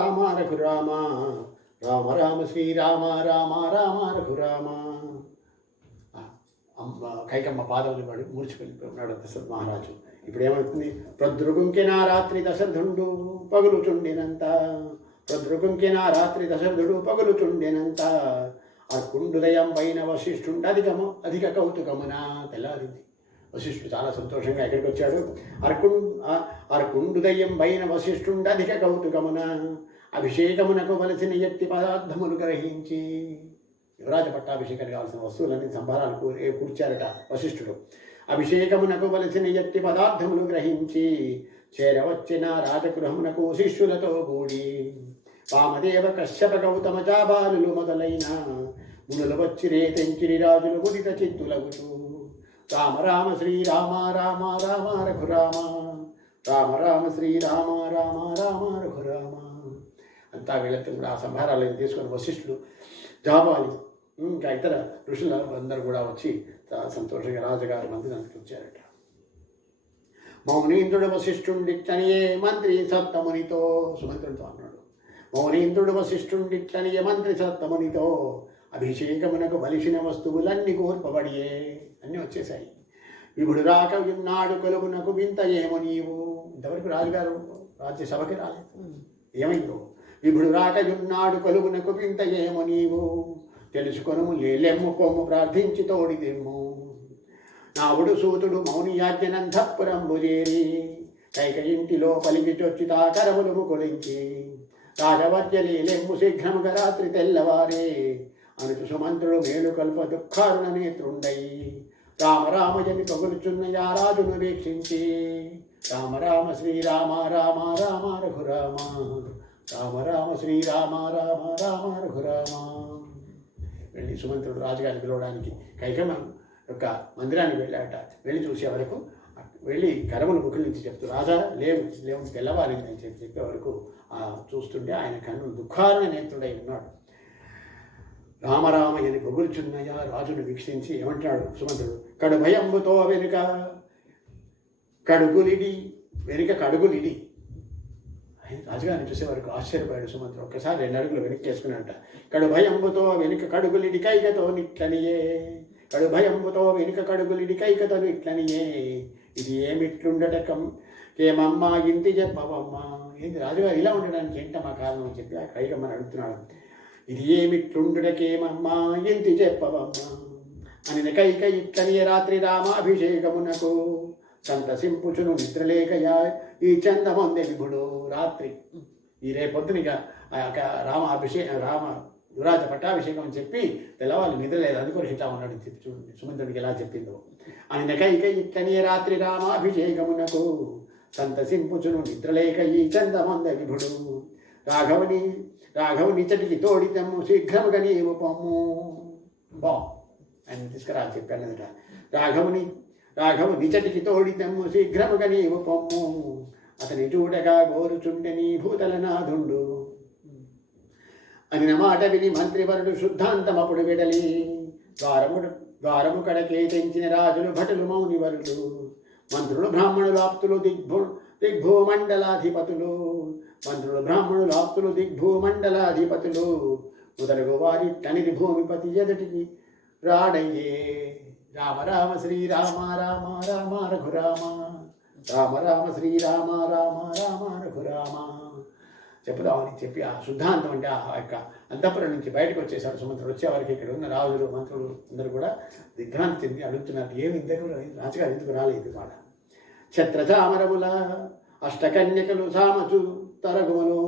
రామ రఘురామ రామ రామ శ్రీరామ రామ రామ రఘురామ. కైకమ్మ పాదములు పడి మూర్చిపోయినాడు దశరథ మహారాజు. ఇప్పుడు ఏమవుతుంది? ప్రద్రుగుంకిన రాత్రి దశరథుండు పగులుచుండినంత, ప్రద్రుగుంకిన రాత్రి దశరథుడు పగులుచుండినంత, అర్కుండుదయం పైన వశిష్ఠుండు అధిక కౌతుకమున. తెల్లారింది. వశిష్ఠుడు చాలా సంతోషంగా ఎక్కడికి వచ్చాడు? అర్కుండుదయం పైన వశిష్ఠుండు అధిక కౌతుకమున, అభిషేకమునకు వలసిన ఎట్టి పదార్థములు గ్రహించి. యువరాజ పట్టాభిషేకానికి కావాల్సిన వస్తువులన్నీ సంభారాలు కూర్చారట వశిష్ఠుడు. అభిషేకమునకు వలసిన ఎట్టి పదార్థములు గ్రహించి చేరవచ్చిన రాజగృహమునకు శిష్యులతో కూడి, వామదేవ కశ్యప గౌతమ జాబాలులు మొదలైన మునులు వచ్చిరే తెంచిరి రాజులు ముదిత చిత్తులగుచు. రామ రామ శ్రీరామ రామ రామ రఘురామ రామ రామ శ్రీరామ రామ రామ రఘురామ. అంతా వీళ్ళంతా కూడా ఆ సంభారాలను తీసుకొని వశిష్ఠుడు, జాబాలి, ఇంకా ఇతర ఋషులు అందరూ కూడా వచ్చి సంతోషంగా రాజుగారి మందిరానికి వచ్చారట. మౌనీంద్రుడు వశిష్ఠుండిట్లనియే మంత్రి సప్తమునితో, సుమంత్రుడితో అన్నాడు. మౌనీంద్రుడు వశిష్ఠుండిట్లనియే మంత్రి సప్తమునితో, అభిషేకమునకు బలిసిన వస్తువులన్నీ కోర్పబడియే. అన్నీ వచ్చేసాయి. విభుడు రాక విన్నాడు కొలువునకు వింత ఏమో నీవు. ఇంతవరకు రాజుగారు రాజ్యసభకి రాలేదు. ఏమైందో? విభుడు రాక విన్నాడు కొలువునకు వింత ఏమో నీవు, తెలుసుకొనుము లేలెమ్ము కొమ్ము ప్రార్థించి తోడిదెమ్ము. నావుడు సూతుడు మౌని యాజ్ఞనంతఃపురంబు చేరి, కైక ఇంటిలో పలికి చొచ్చి తాకరములు ముకులించి, రాజవర్య లేలెమ్ము శీఘ్రముగా రాత్రి తెల్లవారే, అనుచు సుమంత్రుడు మేలు కల్ప దుఃఖారుణ నేత్రుండై, రామ రామజని పగులుచున్న యారాజును వీక్షించి, రామ రామ శ్రీరామ రామ రామ రఘురామ రామ రామ శ్రీరామ రామ రామ రఘురామ. వెళ్ళి సుమంత్రుడు రాజుగారిని పిలవడానికి కైకమ్మ యొక్క మందిరానికి వెళ్ళాట. వెళ్ళి చూసే వరకు, వెళ్ళి కరములు ముఖం నుంచి చెప్తూ, రాజా లేవు తెల్లవారింది అని చెప్పే వరకు చూస్తుంటే ఆయన కన్నులు దుఃఖారుణ నేత్రుడై ఉన్నాడు. రామరామయ్యని పొగుల్చున్నయ్య రాజును వీక్షించి ఏమంటాడు సుమంత్రుడు? కడు భయంబుతో వెనుక కడుగులిడి. రాజుగారిని చూసే వరకు ఆశ్చర్యపోయాడు సుమంత్రుడు. ఒక్కసారి 2 అడుగులు వెనక్కి వేసుకున్నట్ట. కడు భయంబుతో వెనుక కడుగులిడి కైకతో నిట్లనియే, కడు భయంబుతో వెనుక కడుగులిడి కైకతో నిట్లనియే, ఇది ఏమిట్లుండటకం ఏమమ్మా ఇంటి చెప్పవమ్మా. ఏంటి రాజుగారు ఇలా ఉండడానికి ఏంటమ్మా కారణం అని చెప్పి ఆ కైకమ్మని అడుగుతున్నాడు. ఇది ఏమిట్లుండుటకేమమ్మా ఇంటి చెప్పవమ్మా అని కైక ఇట్లనియ రాత్రి రామాభిషేకమునకు సంతసింపుచును నిద్రలేకయా ఈ చందమొందె విభుడు. రాత్రి ఈ రేపొద్దునిక రామ యువరాజ పట్టాభిషేకం అని చెప్పి తెల్లవాళ్ళు నిద్రలేదు, అందుకొని ఇట్లా ఉన్నాడు చెప్పి చూడండి సుమంత్రుడికి ఎలా చెప్పిందో. ఆయన కైక ఇట్లనియ రాత్రి రామాభిషేకమునకు సంతసింపుచును నిద్రలేక ఈ చందమొందె విభుడు. రాఘవుని చటికి తోడితమ్ము శీఘ్రముగా నీవు పొమ్ము. ఆయన తీసుకురా చెప్పాను. రాఘవు నిచటికి తోడితమ్ము శీఘ్రముగా నీవు పొమ్ము, అతని చూడగా గోరుచుండె నీ భూతలనాథుండు అని మాట విని మంత్రివరుడు శుద్ధాంతమప్పుడు విడలి, ద్వారము కడకే తెంచిన రాజులు భటులు మౌనివరులు, మంత్రులు బ్రాహ్మణులు ఆప్తులు దిగ్భూమండలాధిపతులు, మంత్రులు బ్రాహ్మణులు ఆప్తులు దిగ్భూమండలాధిపతులు, మొదలగు వారి తనిది భూమిపతి ఎదుటికి రాడయ్యే. రామ రామ శ్రీరామ రామ రామ రఘురామ రామ రామ శ్రీరామ రామ రామ రఘురామ చెప్పుదామని చెప్పి ఆ శుద్ధాంతం అంటే ఆ యొక్క అంతఃపురం నుంచి బయటకు వచ్చేసాడు సుమంత్రుడు. వచ్చేవారికి ఇక్కడ ఉన్న రాజులు మంత్రులు అందరూ కూడా దిగ్భ్రాంతి చెంది అడుగుతున్నారు, ఏమి ఇంతకు రాజుగారు ఎందుకు రాలేదు మాట. ఛత్రచామరముల అష్టకన్యకలు సామచు తరగములు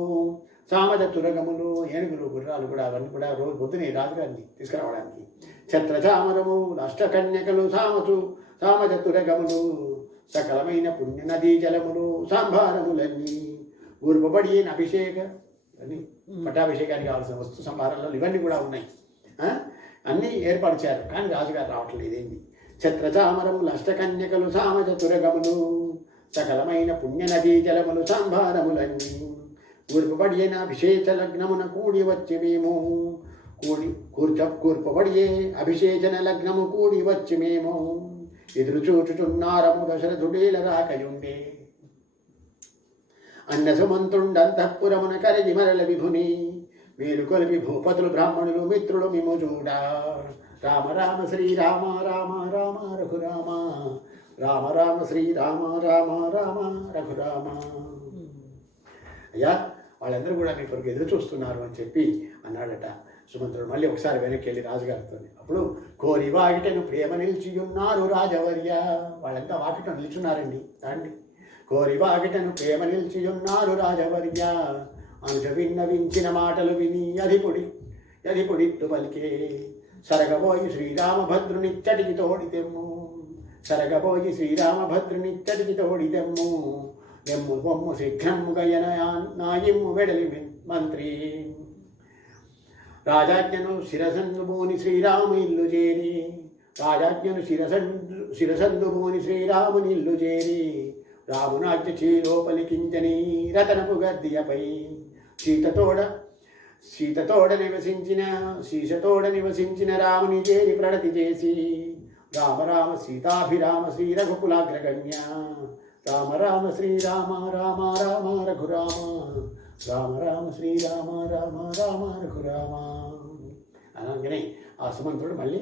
సామజ తురగములు ఏనుగులు గుర్రాలు కూడా అవన్నీ కూడా రోజు పొద్దునే రాజుగారిని తీసుకురావడానికి. ఛత్రచామరము అష్టకన్యకలు సామజ తురగములు సకలమైన పుణ్య నదీ జలములు సంభారములన్నీ ఊర్పబడి అభిషేక అని పట్టాభిషేకానికి కావాల్సిన వస్తు సంభారాలు ఇవన్నీ కూడా ఉన్నాయి. అన్నీ ఏర్పరిచారు, కానీ రాజుగారు రావట్లేదు. ఏంది? ఛత్రచామరములు అష్టకన్యకలు సామజ తురగములు సకలమైన పుణ్య నదీ జలములు సంభారములన్నీ ఊర్పబడి అభిషేక లగ్నమున కూడి వచ్చి మేము కూర్పబడియే అభిషేచన లగ్నము కూడి వచ్చి మేము ఎదురు చూచుచున్నారము దశరథుడేల రాకయుండే. అన్నసుమంత్రుండంతఃపురమున కరిగి మరల విభుని మీరు కొలిపి భూపతులు బ్రాహ్మణులు మిత్రులు మిము చూడ రామ రామ శ్రీరామ రామ రామ రఘురామ రామ రామ శ్రీరామ రామ రామ రఘురామ. అయ్యా వాళ్ళందరూ కూడా మీ కొరకు ఎదురు చూస్తున్నారు అని చెప్పి అన్నాడట సుమంత్రుడు. మళ్ళీ ఒకసారి వెనక్కి వెళ్ళి రాజుగారితో, అప్పుడు కోరి వాకిటను ప్రేమ నిలిచియున్నారు రాజవర్య. వాళ్ళంతా వాకిటను నిల్చున్నారండి తండ్రి. కోరి వాకిటను ప్రేమ నిలిచియున్నారు రాజవర్య. అంశ విన్నవించిన మాటలు విని అధిపుడిట్టు పలికే సరగబోయి శ్రీరామభద్రునిచ్చటికి తోడితెమ్ము. సరగబోయి శ్రీరామభద్రునిచ్చటికి తోడితెమ్ము. ఎమ్ము బొమ్ము శీఘ్రముగయన నాయిమ్ము వెడలి మంత్రి. రాజాజ్ఞను శిరసందుబూని శ్రీరాము ఇల్లు చేరి. రాజాజ్ఞను శిరసందుబూని శ్రీరాముని ఇల్లు చేరి. రామునాజ్ఞ చీలోపలికించని రతనపు గద్దియపై సీతతోడ నివసించిన రాముని చేరి ప్రణతి చేసి. రామ రామ సీతాభిరామ శ్రీ రఘుకులాగ్రగణ్య. రామ రామ శ్రీరామ రామ రామ రఘురామ. రామ రామ శ్రీరామ రామ రామ రఘురామ అనగానే ఆ సుమంత్రుడు మళ్ళీ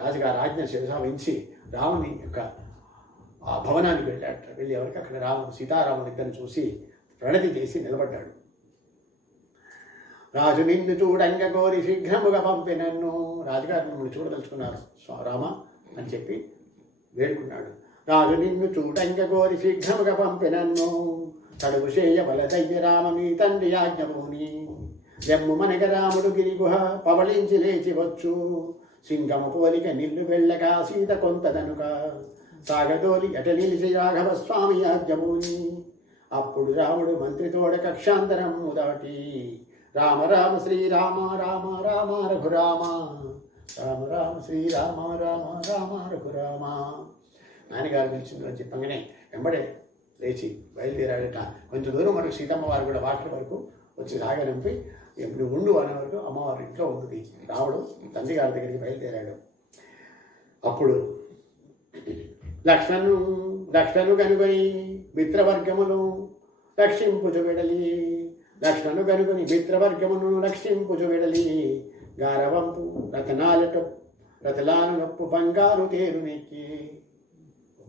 రాజుగారి ఆజ్ఞ శిరసావించి రాముని యొక్క ఆ భవనానికి వెళ్ళాడట. వెళ్ళి ఎవరికి అక్కడ సీతారాముని ఇద్దరిని చూసి ప్రణతి చేసి నిలబడ్డాడు. రాజు నిన్ను చూడంగ కోరి శీఘ్రముగా పంపినన్ను. రాజుగారు మిమ్మల్ని చూడదలుచుకున్నారు రామ అని చెప్పి వేడుకున్నాడు. రాజు నిన్ను చూడంగ కోరి శీఘ్రముగా పంపినన్ను. తడుగు చేయవలదయ్య రామ మీ తండ్రి ఆజ్ఞముని. జమ్ము మనగ రాముడు గిరిగుహ పవళించి లేచివచ్చు. సింగము పోలిక నిల్లు వెళ్ళక సీత కొంతదనుక. సాగదోలి అట నిలిచి రాఘవ స్వామి ఆజ్ఞముని. అప్పుడు రాముడు మంత్రితోడ కక్షాంతరము దాటి. రామ రామ శ్రీరామ రామ రామ రఘురామ. రామ రామ శ్రీరామ రామ రామ రఘురామ. నాన్నగారు పిలిచిందని చెప్పగానే వెంబడే లేచి బయలుదేరాడట. కొంచెం దూరం మనకు సీతమ్మ వారు కూడా వాటర్ వరకు వచ్చి సాగనంపి ఎప్పుడు ఉండు అనే వరకు అమ్మవారి ఇంట్లో ఉంది. రాముడు తండ్రి గారి దగ్గరికి బయలుదేరాడు. అప్పుడు లక్ష్మణు కనుగొని మిత్రవర్గమును రక్షింపుచు వెడలి. లక్ష్మణు కనుగొని మిత్రవర్గమును రక్షింపుచు వెడలి. గారవంపు రథలాను నొప్పు బంగారు తేరునెక్కి.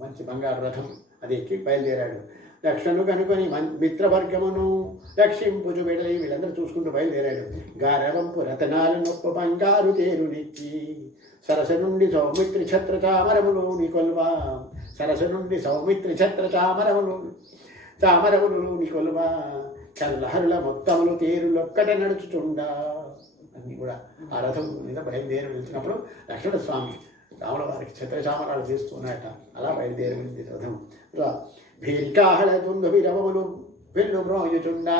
మంచి బంగారు రథం అది ఎక్కి బయలుదేరాడు. లక్ష్మణు కనుకొని మిత్రవర్గమును రక్షింపుచు వెడలి. వీళ్ళందరూ చూసుకుంటూ బయలుదేరాడు. గారవంపు రతనాలు నొప్ప బంగారు తేరునెక్కి. సరస నుండి సౌమిత్రి ఛత్ర చామరములోని కొల్వా. సరస నుండి సౌమిత్రి ఛత్ర చామరములోని కొల్వా. కల్లహరుల మొత్తములు తేరులొక్కట నడుచుచుండా. అన్నీ కూడా ఆ రథం మీద బయలుదేరి వెళ్తున్నప్పుడు లక్ష్మణ స్వామి రాముల వారికి ఛత్రచామరాలు చేస్తున్నాయట. అలా బయలుదేరి వెళ్ళింది రథం. భీరికాహళ తుందు విరవములు వెన్ను మ్రోయుచుండా.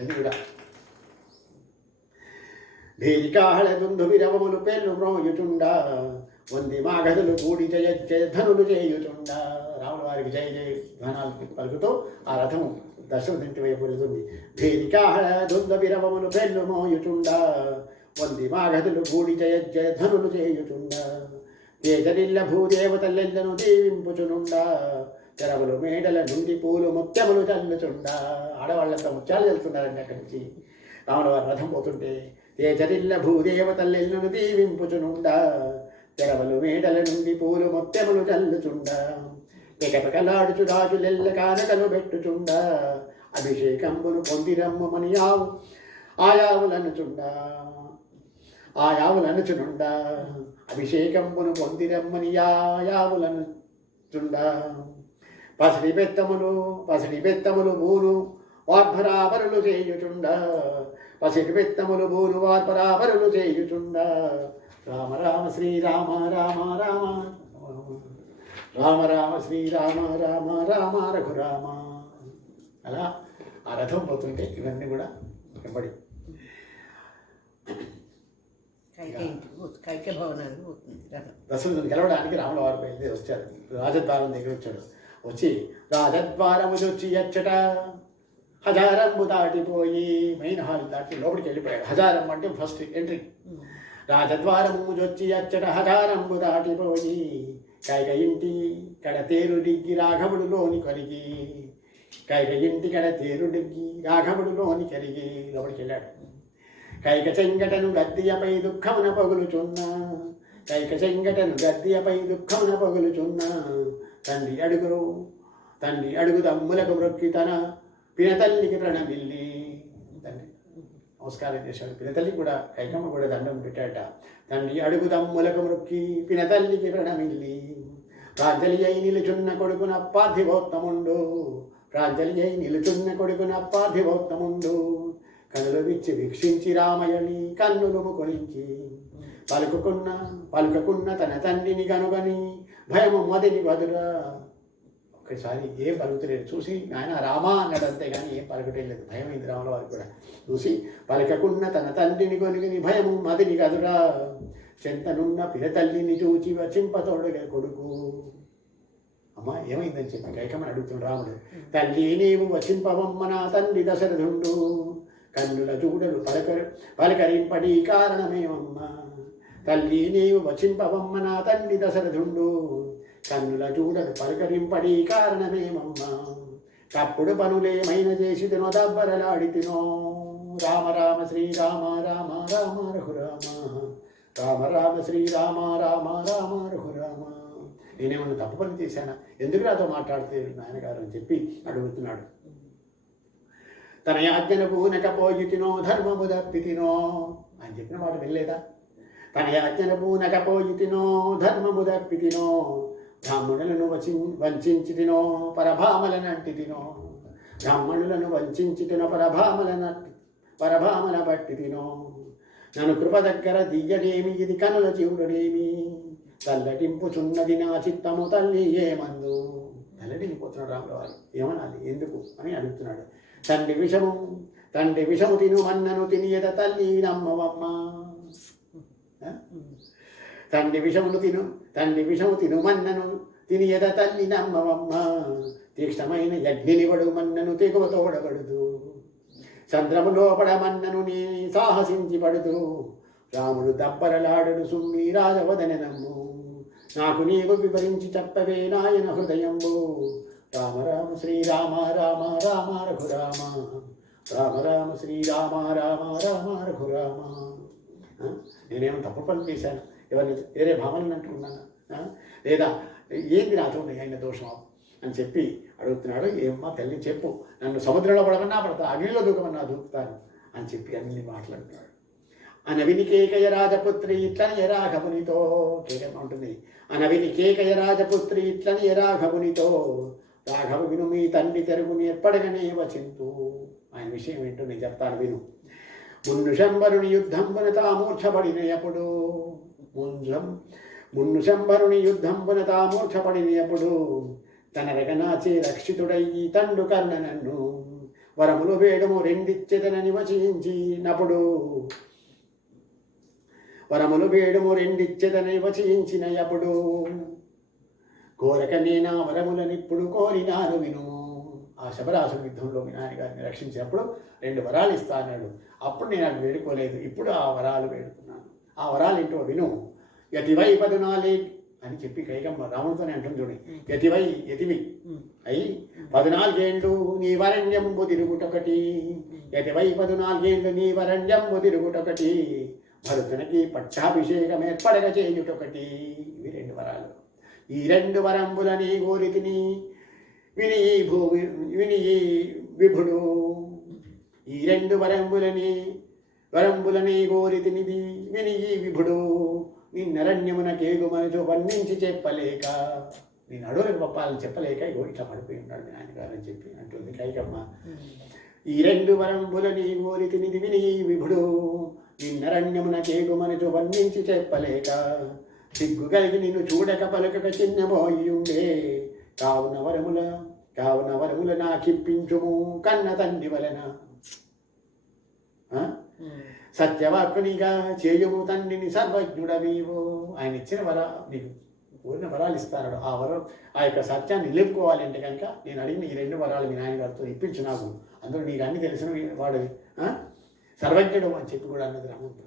ఇది కూడా భీరికాహళ తుందు విరవములు పెన్ను మ్రోయుచుండా. వంది మాగధులు కూడి జయ ధనులు చేయుచుండా. రాముల వారికి జయ జయ ధ్వనాలు పలుకుతూ ఆ రథము దశరథుని వైపు వెళుతుంది. భీరికాహళ తుందు విరవములు పెన్ను మోయుచుండా. వంది మాగధులు కూడి జయ జయ ధనులు చేయుచుండా. తేజరిల్ల భూదేవతల్లెల్లను దీవింపుచునుండా. తెరవులు మేడల నుండి పూలు ముత్యములు చల్లుచుండా. ఆడవాళ్ళంతా ముత్యాలు చల్లుతున్నారండి అక్కడి నుంచి రాముల వారి రథం పోతుంటే. తేజరిల్ల భూదేవతల్లెల్లను దీవింపుచునుండా. తెరవలు మేడల నుండి పూలు ముత్యములు చల్లుచుండా. పెకపెకలాడుచు రాజులెల్ల కానకలు పెట్టుచుండా. అభిషేకంబును పొందిరమ్మని ఆయావులనుచునుండా. అభిషేకంబును పొందిరమ్మని ఆయావులనుచుండా. పసిడి బెత్తములు బూను వార్భరాపరులు చేయుచుండా. పసిడి బెత్తములు బూను వార్భరాపరులు చేయుచుండా. రామ రామ శ్రీరామ రామ రామ రామ రామ శ్రీరామ రామ రామ రఘురామ. అలా ఆ రథం పోతుంటే ఇవన్నీ కూడా వెంబడి దశరథుని గెలవడానికి రాముల వారు బయలుదేరి వచ్చారు. రాజద్వారం దగ్గర వచ్చాడు. వచ్చి రాజద్వారము వచ్చి ఎచ్చట హజారంబు దాటిపోయి మెయిన్ హాల్ దాటి లోపలికి వెళ్ళిపోయాడు. హజారం అంటే ఫస్ట్ ఎంట్రీ. రాజద్వారము వచ్చి ఎచ్చట హజారంబు దాటిపోయి. కైక ఇంటి కడతేరు దిగ్గి రాఘవుడు లోని కొలిగి. కైక ఇంటికడ తేరుడికి రాఘవుడులోని కరిగి లోపలికి వెళ్ళాడు. కైక చెంగటను గద్దెయపై దుఃఖమున పగులుచున్న, కైక చెంగటను గద్దెయపై దుఃఖమున పగులుచున్న, తండ్రి అడుగు తమ్ములకు మ్రొక్కి తన పినతల్లికి ప్రణమిల్లి. తండ్రి నమస్కారం చేశాడు. పినతల్లికి కూడా కైకమ్మ కూడా దండం పెట్టాట. తండ్రి అడుగు తమ్ములకు మ్రొక్కి పినతల్లికి ప్రణమిల్లి, ప్రాంజలి అయి నిలుచున్న కొడుకున పార్థివోత్తముండు, ప్రాంజలి అయి నిలుచున్న కొడుకున పార్థివోత్తముండు, కనులు విచ్చి వీక్షించి రామయ్యని కన్నులు ముకురించి, పలుకకున్న తన తండ్రిని కనుగని భయము మదిని వదురా. ఒకసారి ఏం పలుకుతలేదు చూసి ఆయన రామా అన్నాడు, అంతేగాని ఏం పలుకటలేదు. భయమైంది రాముల వారికి కూడా చూసి. పలకకున్న తన తండ్రిని కొనుగని భయము మదిని కదురా, చెంతనున్న పినతల్లిని చూచి వచింపతోడుగా కొడుకు. అమ్మ ఏమైందని చెప్పి కైకమ్మని అడుగుతున్నాడు రాముడు. తల్లి నీవు వచింపవమ్మ నా తండ్రి దశరథుండు, కన్నుల చూడలు పలకరింపడి కారణమేమమ్మా. తల్లి నీవు వచింపవమ్మ నా తండ్రి దశరథుండు, కన్నుల చూడలు పలకరింపడి కారణమేమమ్మా. తప్పుడు పనులేమైన చేసి తినో దబ్బరలాడి తినో, రామ రామ శ్రీరామ రామ రామ రఘురామ, రామ రామ శ్రీరామ రామ రామ రఘురామ. నేనేమన్నా తప్పు పని చేశానా, ఎందుకు నాతో మాట్లాడితే నాయనగారు అని చెప్పి అడుగుతున్నాడు. తన యాజ్ఞను పూనకపోయి తినో ధర్మము దప్పి తినో, ఆయన చెప్పిన మాట వెళ్ళలేదా? తన యాజ్ఞను పూనకపోయి తినో ధర్మము దప్పి తినో, బ్రాహ్మణులను వంచించి తినో పరభామలనంటి తినో, బ్రాహ్మణులను వంచించి తినో పరభామల బట్టి తినో. నన్ను కృప దగ్గర దియ్యడేమి ఇది కనుల జీవుడేమి, తల్లటింపుచున్నది నా చిత్తము తల్లి ఏమందు. తల్లటిండిపోతున్నాడు రాముల వారు. ఏమనాలి ఎందుకు అని అడుగుతున్నాడు. తండ్రి విషము తిను మన్నను తినియద తల్లి నమ్మవమ్మ. తండ్రి విషము తిను మన్నను తినియద తల్లి నమ్మవమ్మ. తీక్ష్ణమైన యజ్ఞనివడు మన్నను తెగువ తోడబడుదు, చంద్రము లోపడ మన్నను నీ సాహసించి పడుదు. రాముడు దబ్బరలాడడు సుమ్మి రాజవదనము, నాకు నీవు వివరించి చెప్పవే నాయన హృదయంబు. రామ రామ శ్రీరామ రామ రామ రఘురామ, రామ రామ శ్రీరామ రామ రామ రఘురామ. నేనేమో తప్పు పనులు చేశాను, ఎవరిని వేరే భావనలు అంటున్నాను లేదా ఏంది నాతో అయిన దోషం అని చెప్పి అడుగుతున్నాడు. ఏమ్మా తల్లి చెప్పు, నన్ను సముద్రంలో పడమన్నా పడతా, అగ్నిలో దూకమన్నా దూకుతాను అని చెప్పి అన్ని మాట్లాడుతున్నాడు. అనవిని కేకయ రాజపుత్రి ఇట్లని రాఘవునితో, కేకమ్మ ఉంటుంది. అనవిని కేకయ రాజపుత్రి ఇట్లని రాఘవునితో, రాఘవ విను మీ తండ్రి తెరుగుని ఎప్పటికనే వచింతు. ఆయన విషయం ఏంటో నేను చెప్తాను విను. మున్ను శంబరుని యుద్ధంబున తామూర్ఛపడినప్పుడు, మున్ను శంబరుని యుద్ధంబున తామూర్ఛపడినప్పుడు, తన రగనాచే రక్షితుడయ్యి తండు కర్ణ నన్ను, వరములు వేడము రెండిచ్చెదనని వచించినప్పుడు, వరములు వేడము రెండిచ్చెదని వచించినప్పుడు, కోరక నేనా వరములనిప్పుడు కోరినాను విను. ఆ శబరాసుర యుద్ధంలో మీ నాన్నగారిని రక్షించినప్పుడు 2 వరాలు ఇస్తా అన్నాడు. అప్పుడు నేను అది వేడుకోలేదు, ఇప్పుడు ఆ వరాలు వేడుకున్నాను. ఆ వరాలు ఏంటో విను. యతివై 14 అని చెప్పి కైకమ్మ రాముడితోనే అంటుంది చూడండి. యతివి అయి 14 ఏళ్ళు నీ వరణ్యంబు తిరుగుటొకటి, యతివై 14 ఏళ్ళు నీ వరణ్యంబు తిరుగుటొకటి, భరతునికి పట్టాభిషేకం ఏర్పడక చేయుటొకటి. ఇవి 2 వరాలు. ఈ 2 వరంబులని కోరితిని విని విభుడు. ఈ 2 వరంబులని కోరితినిది విని విభుడు. నిన్నరణ్యమున కేగుమనచో వర్ణించి చెప్పలేక, నేను అడవులకు పప్పాలని చెప్పలేక ఇట్లా పడిపోయి ఉన్నాడు మీ నాన్నగారు అని చెప్పి అంటుంది కైకమ్మ. ఈ 2 వరంబులని కోరితినిది విని విభుడు. నిన్నరణ్యమున కేగుమనచో వర్ణించి చెప్పలేక, సిగ్గు కలిగి నిన్ను చూడక పలుకక చిన్నబోయి ఉండే. కావున వరముల నాకిప్పించుము కన్న తండ్రి వలన. సత్యవాక్కునిగా చేయుము తండ్రిని సర్వజ్ఞుడవీవు. ఆయన ఇచ్చిన నీకు కోరిన వరాలు ఇస్తాడు. ఆ యొక్క సత్యాన్ని నిలుపుకోవాలంటే కనుక నేను అడిగిన ఈ 2 వరాలు మీ నాయనగారితో ఇప్పించు నాకు, అందులో నీకు అన్ని తెలిసిన వాడివి, సర్వజ్ఞుడు అని చెప్పి కూడా అన్నది రాముడితో.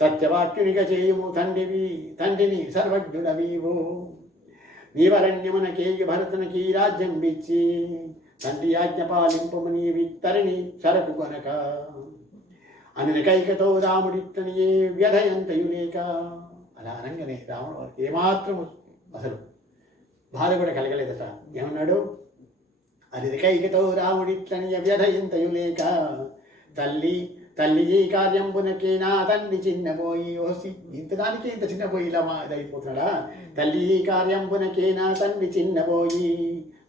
సత్యవాక్యునిగా చేయుము తండ్రిని సర్వజ్ఞుడవీవు. నీవరణ్యమునకేగి భరతునికి రాజ్యం బిచ్చి, తండ్రి ఆజ్ఞ పాలింపమని విత్తరిని సరకు కొనక అని కైకతో రాముడిట్టనియే వ్యధయంతయు లేక. అలా అనగానే రాముడు వారికి ఏమాత్రం అసలు బాధ కూడా కలగలేదట. ఏమన్నాడు? అది కైకతో రాముడిట్లనియ వ్యధయంతయు లేక తల్లి ఈ కార్యంబునకే నా తండ్రి చిన్నపోయి. ఓసి ఇంతదానికి ఇంత చిన్నపోయి ఇలా ఇదైపోతున్నాడా? తల్లి ఈ కార్యంబునకే నా తండ్రి చిన్నపోయి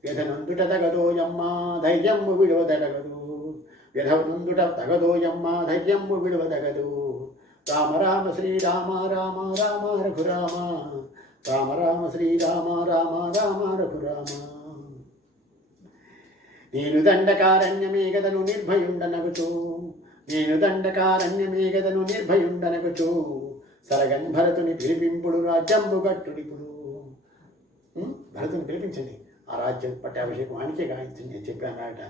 వ్యధనందుట తగదోయమ్మ ధైర్యము విడవదగదు. వ్యధనందుట తగదోయమ్మ ధైర్యము విడవదగదు. రామ రామ శ్రీరామ రామ రామ రఘురామ రామ రామ శ్రీరామ రామ రామ రఘురామ. నేను దండకారణ్యమే గదను నిర్భయుండనగుచు నేను దండకారణ్యమే గదను నిర్భయుండనగుచు సరగన్ భరతుని పిలిపింపుడు రాజ్యంబు గట్టుడిపుడు. భరతుని పిలిపించండి, ఆ రాజ్యం పట్టాభిషేకం వానికే గాయించండి అని చెప్పానట.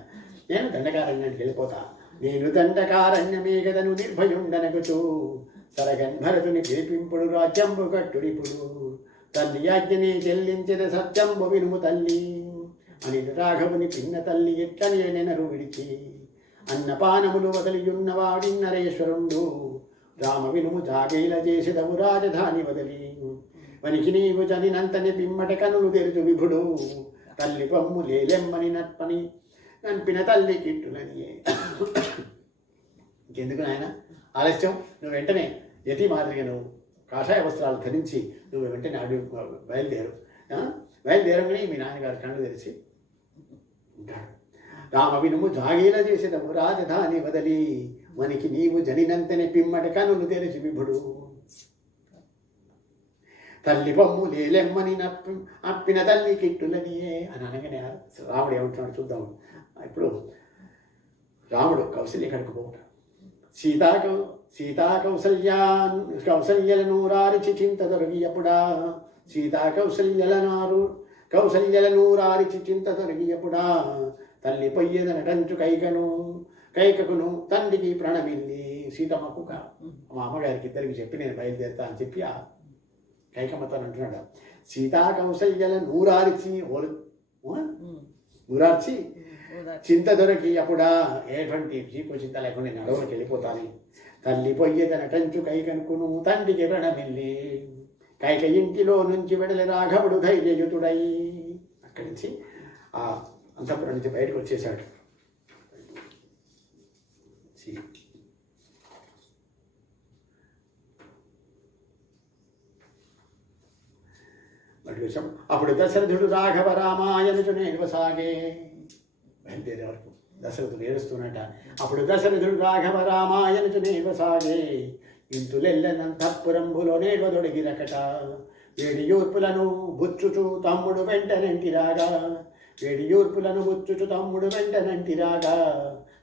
నేను దండకారణ్యానికి వెళ్ళిపోతా. నేను దండకారణ్యమే గదను నిర్భయుండనగుచు సరగన్ భరతుని పిలిపింపుడు రాజ్యంబు గట్టుడిపుడు. తల్లి ఆజ్ఞనే చెల్లించద సత్యంబు వినుము తల్లి అని రాఘవుని పిన్న తల్లి ఎట్లని నెనరు విడిచి. అన్నపానములు వదలియున్నవాడి నరేశ్వరుండు రామ వినుము జాగేల చేసేదవు రాజధాని వదలి. వనికి నీవు జనినంతని పిమ్మట కనులు తెరుచు విభుడు తల్లి పమ్ము లేలెమ్మని నట్పని నన్పిన తల్లి కిట్టుననియే. ఇంకెందుకు నాయన ఆలస్యం? నువ్వు వెంటనే యతి మాదిరిగా నువ్వు కాషాయ వస్త్రాలు ధరించి నువ్వు వెంటనే బయలుదేరంగానే మీ నాన్నగారు కళ్ళు తెరిచి ఉంటాడు. రామ వినుము జాగీల చేసేదము రాజధాని వదలి మనకి నీవు జనినంతనే పిమ్మట కనులు తెరిచి విభుడు తల్లి పమ్ము లేలెమ్మని అప్పిన తల్లి కిట్టులనియే అని అనగానే రాముడు ఏమంటున్నాడు చూద్దాము. ఇప్పుడు రాముడు కౌశల్య కడుకు పోతాడు. కౌసల్యలను రారిచి చింత దొరికియపుడా కౌసల్యలను రారిచి చింత దొరికియపుడా తల్లి పొయ్యేదనటంచు కైకకును తండ్రికి ప్రణమిల్లి. సీతమ్మకు మా అమ్మగారికి ఇద్దరికి చెప్పి నేను బయలుదేరుతా అని చెప్పి ఆ కైకమ్మతో అంటున్నాడు. సీతా కౌసల్యల నూరార్చి చింత దొరికి అప్పుడా ఎటువంటి చీకు చింత లేకుండా నేను అడవులకు వెళ్ళిపోతాను. తల్లి పొయ్యేదనటంచు కైకనుకును తండ్రికి ప్రణమిల్లి. కైక ఇంటిలో నుంచి వెడలి రాఘవుడు ధైర్యయుతుడై అక్కడి నుంచి ఆ అంతఃపురం నుంచి బయటకు వచ్చేసాడు. అప్పుడు దశరథుడు రాఘవ రామాయణుడు నిలవసాగే. బయలుదేరే వరకు దశరథుడు ఏడుస్తున్నట. అప్పుడు దశరథుడు రాఘవ రామాయణుడు నిలవసాగే. ఇంతులెల్లనంతఃపురంబులో నేర్వదొడిగిరకట. వేడియూర్పులను బుచ్చుచు తమ్ముడు వెంటనంటిరాగా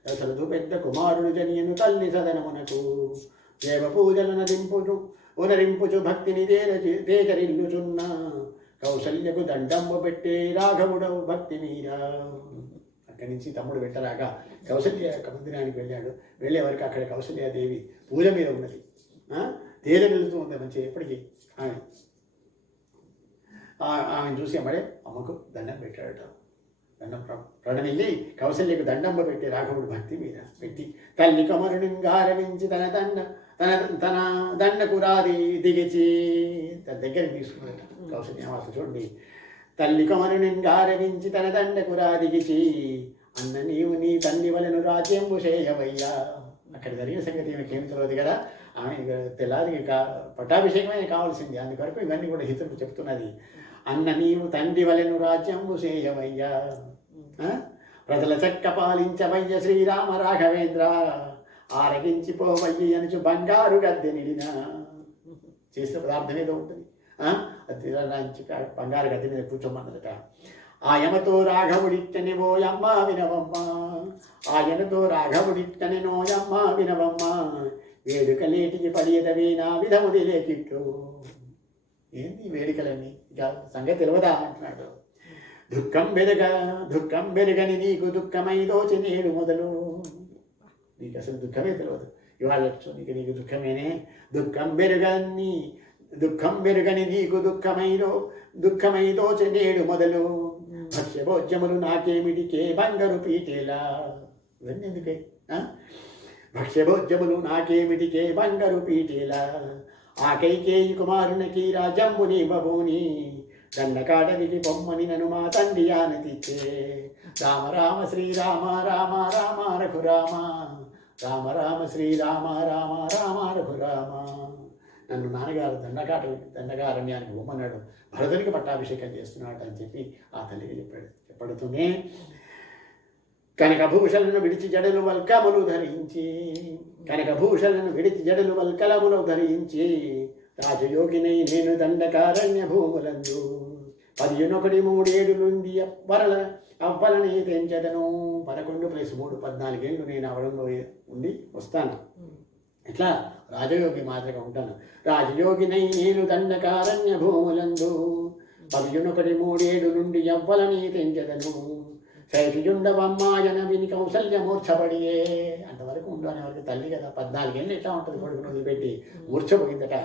దశరథు పెద్ద కుమారుడు జనియను తల్లి సదనమునకు. దేవ పూజలను ఉనరింపుచు భక్తిని తేజరిల్లుచున్న కౌసల్యకు దండంబు పెట్టే రాఘవుడవు భక్తి మీరా. అక్కడి నుంచి తమ్ముడు పెట్టరాగా కౌసల్య యొక్క మందిరానికి వెళ్ళాడు. వెళ్ళే వరకు అక్కడ కౌసల్యాదేవి పూజ మీద ఉన్నది, తేజరిల్లుతూ ఉంది మంచి. ఎప్పటికీ ఆమెను చూసి అమ్మడే అమ్మకు దండం పెట్టాడట. దండం ప్రణమిల్లి కౌసల్యకు దండంబ పెట్టి రాఘవుడు భక్తి మీద పెట్టి తల్లి కమరుని గారవించి తన దండకు రాది దిగిచి తన దగ్గరికి తీసుకున్నట. కౌసల్యమాత చూడండి, తల్లి కమరుని గారవించి తన దండకు రాదిగిచి అన్న నీవు నీ తల్లి వలను రాజ్యంబు చేయవయ్యా. అక్కడ జరిగిన సంగతి ఏమి తెలియదు కదా. ఆమె తెల్లారి పట్టాభిషేకమే కావాల్సింది. అందువరకు ఇవన్నీ కూడా హితులకు చెప్తున్నది. అన్న నీవు తండ్రి వలెను రాజ్యంబు చేయవయ్యా, ప్రజల చక్క పాలించవయ్య శ్రీరామ రాఘవేంద్ర, ఆరగించిపోవయ్యి అనుచు బంగారు గద్దె నిడిన. చేసిన పదార్థం ఏదో ఉంటుంది, అది బంగారు గద్దె మీద కూర్చోమన్నదట. ఆయనతో రాఘవుడిట్టని ఓయమ్మ వినవమ్మ, ఆయనతో రాఘవుడిట్టని నోయమ్మ వినవమ్మ, వేడుకలేటికి పడియదవే నా విధముది లేకిట్టు. ఏంది వేడుకలన్నీ, ఇక సంగతి తెలియదా అంటున్నాడు. దుఃఖం బెరగని నీకు దుఃఖమై దోచి నేడు మొదలు. నీకు అసలు దుఃఖమే తెలియదు, ఇవాళ నీకు దుఃఖమేనే. దుఃఖం బెరగని నీకు దుఃఖమై దోచి నేడు మొదలు, భక్ష్యభోజ్యములు నాకేమిటికే బంగారు పీటేలా. ఇవన్నీ ఎందుకే? భక్ష్యభోజ్యములు నాకేమిటికే బంగారు పీటేలా. ఆ కైకేయి కుమారునికి రాజమ్ముని బబూని దండకాటవికి పొమ్మని నన్ను మా తండ్రి ఆనతిచ్చే. రామ రామ శ్రీరామ రామ రామ రఘురామ రామ రామ శ్రీరామ రామ రామ రఘురామ. నన్ను నాన్నగారు దండకారణ్యానికి బొమ్మన్నాడు, భరతునికి పట్టాభిషేకం చేస్తున్నాడు అని చెప్పి ఆ తల్లికి చెప్పాడు. చెప్పడుతూనే కనకభూషలను విడిచి జడలు వల్కములు ధరించి, కనకభూషలను విడిచి జడలు వల్కలములు ధరించి, రాజయోగినై నేను దండకారణ్య భూములందు 11 అవ్వలని తెంచదను. 11+3 14 ఏళ్ళు నేను అవడంలో ఉండి వస్తాను. ఇట్లా రాజయోగి మాదిరిగా ఉంటాను. రాజయోగినై నేను దండకారణ్య భూములందు 11 నుండి ఎవ్వలని తెంచదను. శైషియుండవమ్మాయన విని కౌసల్యమూర్ఛపడియే. అంతవరకు ఉండాలి ఎవరికి తల్లి కదా, 14 ఏళ్ళు ఎట్లా ఉంటుంది కొడుకును వదిలిపెట్టి మూర్ఛపోయిందట.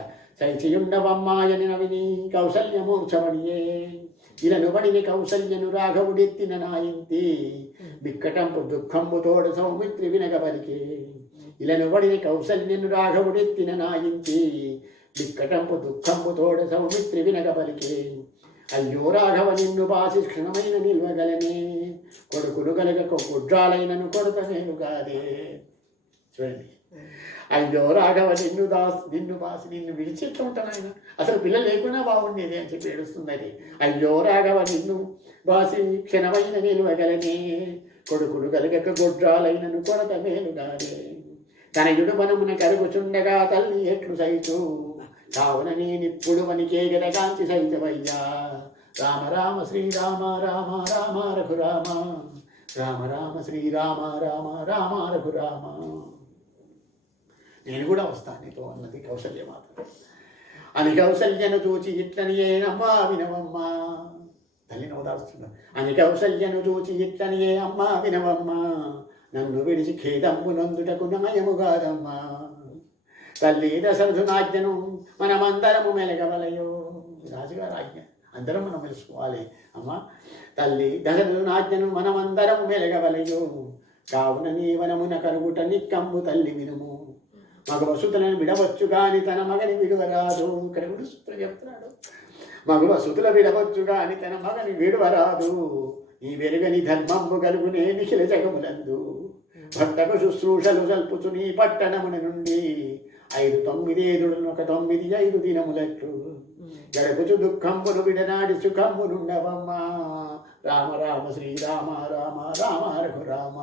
శైషియుండవమ్మాయన విని కౌసల్యమూర్ఛపడియే. ఇలను పడిని కౌసల్యను రాఘవుడెత్తిన నాయింతి, బిక్కటంపు దుఃఖంబు తోడ సౌమిత్రి వినగబలికే. ఇలను పడిని కౌసల్యను రాఘవుడెత్తిన నాయింతి, బిక్కటంపు దుఃఖంబు తోడ సౌమిత్రి వినగబలికే. అయ్యో రాఘవ నిన్ను బాసి క్షణమైన నిల్వగలనే, కొడుకులు కలగక గుడ్రాలైనను కొడత నేను కాదే. చూడండి, అయ్యో రాఘవ నిన్ను బాసి నిన్ను విడిచి ఎట్లా ఉంటాను ఆయన, అసలు పిల్లలు లేకున్నా బాగుండేది అని చెప్పి ఏడుస్తుంది. అది అయ్యో రాఘవ నిన్ను బాసి క్షణమైన నిల్వగలనే, కొడుకులు కలగక గుడ్రాలైనను కొడత మేలు కాదే. తనయుడు మనమున కరుగుచుండగా తల్లి ఎట్లు సైతు, కావున నేనిప్పుడు వనికే గదగాంచి సైతవయ్యా. రామ రామ శ్రీరామ రామ రామ రఘురామ రామ రామ శ్రీరామ రామ రామ రఘురామ. నేను కూడా వస్తాను నీతో అన్నది కౌసల్యమాత. అని కౌసల్యను చూచి ఇట్లని ఏనమ్మా వినవమ్మా. తల్లిని ఓదార్చున్నాను. అని కౌసల్యను చూచి ఇట్లని ఏ అమ్మా వినవమ్మా, నన్ను విడిచి ఖేదంబు నందుటకు న్యాయము కాదమ్మా. తల్లి దశరథునాజ్ఞను మనమందరము మెలగవలయో. రాజుగారు ఆజ్ఞ అందరం మనం మెలుసుకోవాలి. అమ్మ తల్లి దశరథునాజ్ఞను మనమందరము మెలగవలయో. కావున నీ వనమున కరుగుట నిక్కంబు తల్లి వినుము. మగ వసుతులను విడవచ్చు గాని తన మగని విడువరాదు. ఇక్కడ కూడా సూత్రం చెప్తున్నాడు. మగ వసుతుల విడవచ్చు గాని తన మగని విడువరాదు. ఈ వెరుగని ధర్మంబు గలుగునే నిఖిల జగములందు. భక్తకు శుశ్రూషలు జల్పుచు నీ పట్టణమున నుండి 5 9 ఏదుడును 9 5 దినములట్లు. గడుపుచు దుఃఖంబును విడనాడి సుఖంబునుండవమ్మా. రామ రామ శ్రీరామ రామ రామ రఘురామ.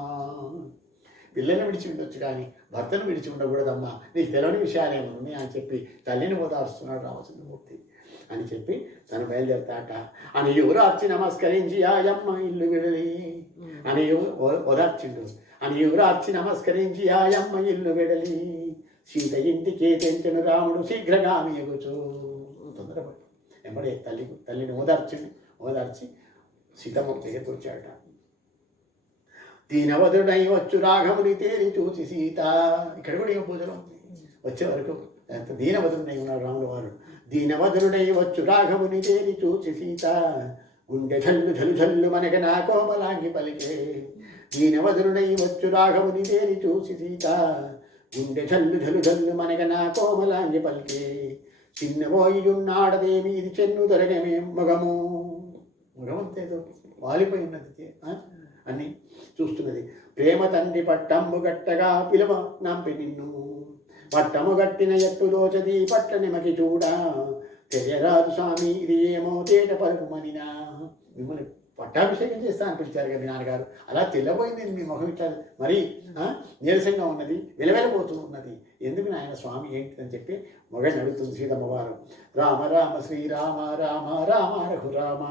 పిల్లల్ని విడిచి ఉండొచ్చు కానీ భర్తను విడిచి ఉండకూడదమ్మా, నీకు తెలియని విషయాలేమో ఉన్నాయి అని చెప్పి తల్లిని ఓదార్స్తున్నాడు రామచంద్రమూర్తి అని చెప్పి తను బయలుదేరతాట. అని యువరార్చి నమస్కరించి ఆయమ్మ ఇల్లు విడలి అని ఓదార్చిండు. అని యువరార్చి నమస్కరించి ఆయమ్మ ఇల్లు విడలి. సీత ఇంటికే తెంచెను రాముడు శీఘ్రగామి ఎగుచు. తొందరపడు ఎంబడే తల్లిని ఓదార్చి సీతమ్మ దగ్గరికి వచ్చాట. దీనవధుడై వచ్చు రాఘవుని తేరి చూసి సీత. ఇక్కడ కూడా ఏం పూజలు వచ్చే వరకు దీనవధుడై ఉన్నారు రాముల వారు. దీనవధుడై వచ్చు రాఘవుని తేరి చూసి సీత, గుండె జల్లు జల్లు జల్లు మనక నా కోమలాంగి పలికే. దీనవధుడై వచ్చు రాఘవుని తేరి చూసి సీత, గుండె జల్లు జల్లు జల్లు మనక నా కోమలాంగి పలికే. చిన్నబోయియున్నాడదేమి ఇది చెన్ను దొరకమే మగము. మగమంతేదో వాలిపోయి ఉన్నది అని చూస్తున్నది. ప్రేమ తండ్రి పట్టమ్ము గట్టగా పిలవ నంపి నిన్ను, పట్టము గట్టిన ఎట్టులోచది పట్టనిమకి చూడ. తెలియరాదు స్వామి ఇది ఏమో తేట పలుకుమనినా. మిమ్మల్ని పట్టాభిషేకం చేస్తా అనిపించారు కదా నాన్నగారు, అలా తెల్లబోయింది మీ మొహం ఇట్లా మరీ నీరసంగా ఉన్నది, వెలవెలబోతూ ఉన్నది, ఎందుకు నాయన స్వామి ఏంటిదని చెప్పి మొగని అడుగుతుంది సీతమ్మవారు. రామ రామ శ్రీరామ రామ రామ రఘురామ.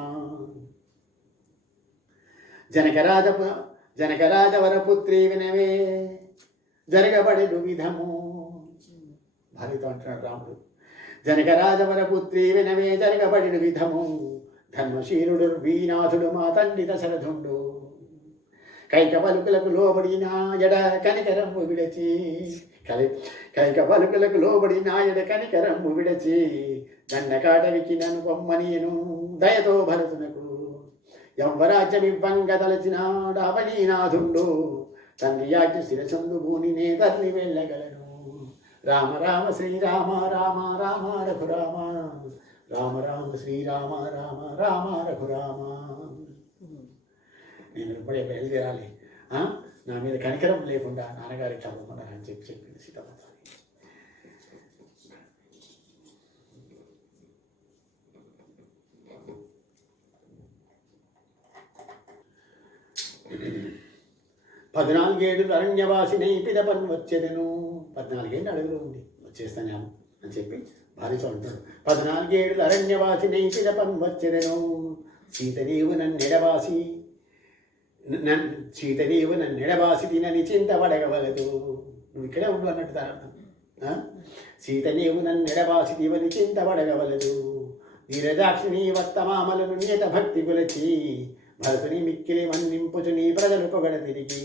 జనకరాజవరపుత్రి వినవే జరగబడెడు విధము. భార్యతో అంటున్నాడు రాముడు. జనకరాజవరపుత్రి వినవే జరగబడెడు విధము. ధర్మశీలుడు వీనాథుడు మా తండ్రి దశరథుండు. కైక పలుకులకు లోబడి నాయడ కనికరమ్ము విడచి. కైక పలుకులకు లోబడి నాయడ కనికరమ్ము విడచి. దండకాటవికి నన్ను పొమ్మనియను దయతో భరతునకు. యవ్వరాజ్యమివ్వంగదలచినాడు అవనీనాథుండు తండ్రి యాజ్ఞ శిరసందు భూని నేతర్ని వెళ్ళగలను. రామ రామ శ్రీరామ రామ రామ రఘురామ రామ రామ శ్రీరామ రామ రామ రఘురామ. నేను ఇప్పుడే బయలుదేరాలి, నా మీద కనికరం లేకుండా నాన్నగారి చదువుకున్నారని చెప్పింది సీతమ్మ. పద్నాలుగేడు అరణ్యవాసినై పిదపన్ వచ్చేదను. 14 అడుగులు ఉంది, వచ్చేస్తాను అని చెప్పి భార్యతో అంటాడు. 14 అరణ్యవాసినై పిదపన్ వచ్చేదను. సీతదేవు నన్నెడబాసి తినని చింతపడగవలదు. నువ్వు ఇక్కడే ఉండు అన్నట్టు దాని అర్థం. సీతదేవు నన్నెడబాసి తివని చింతపడగవలదు. నీరదాక్షిణి వర్తమామలను నియత భక్తి కొలచి భరతుని మిక్కిలి మన్నింపుచు నీ ప్రజలు పొగడ తిరిగి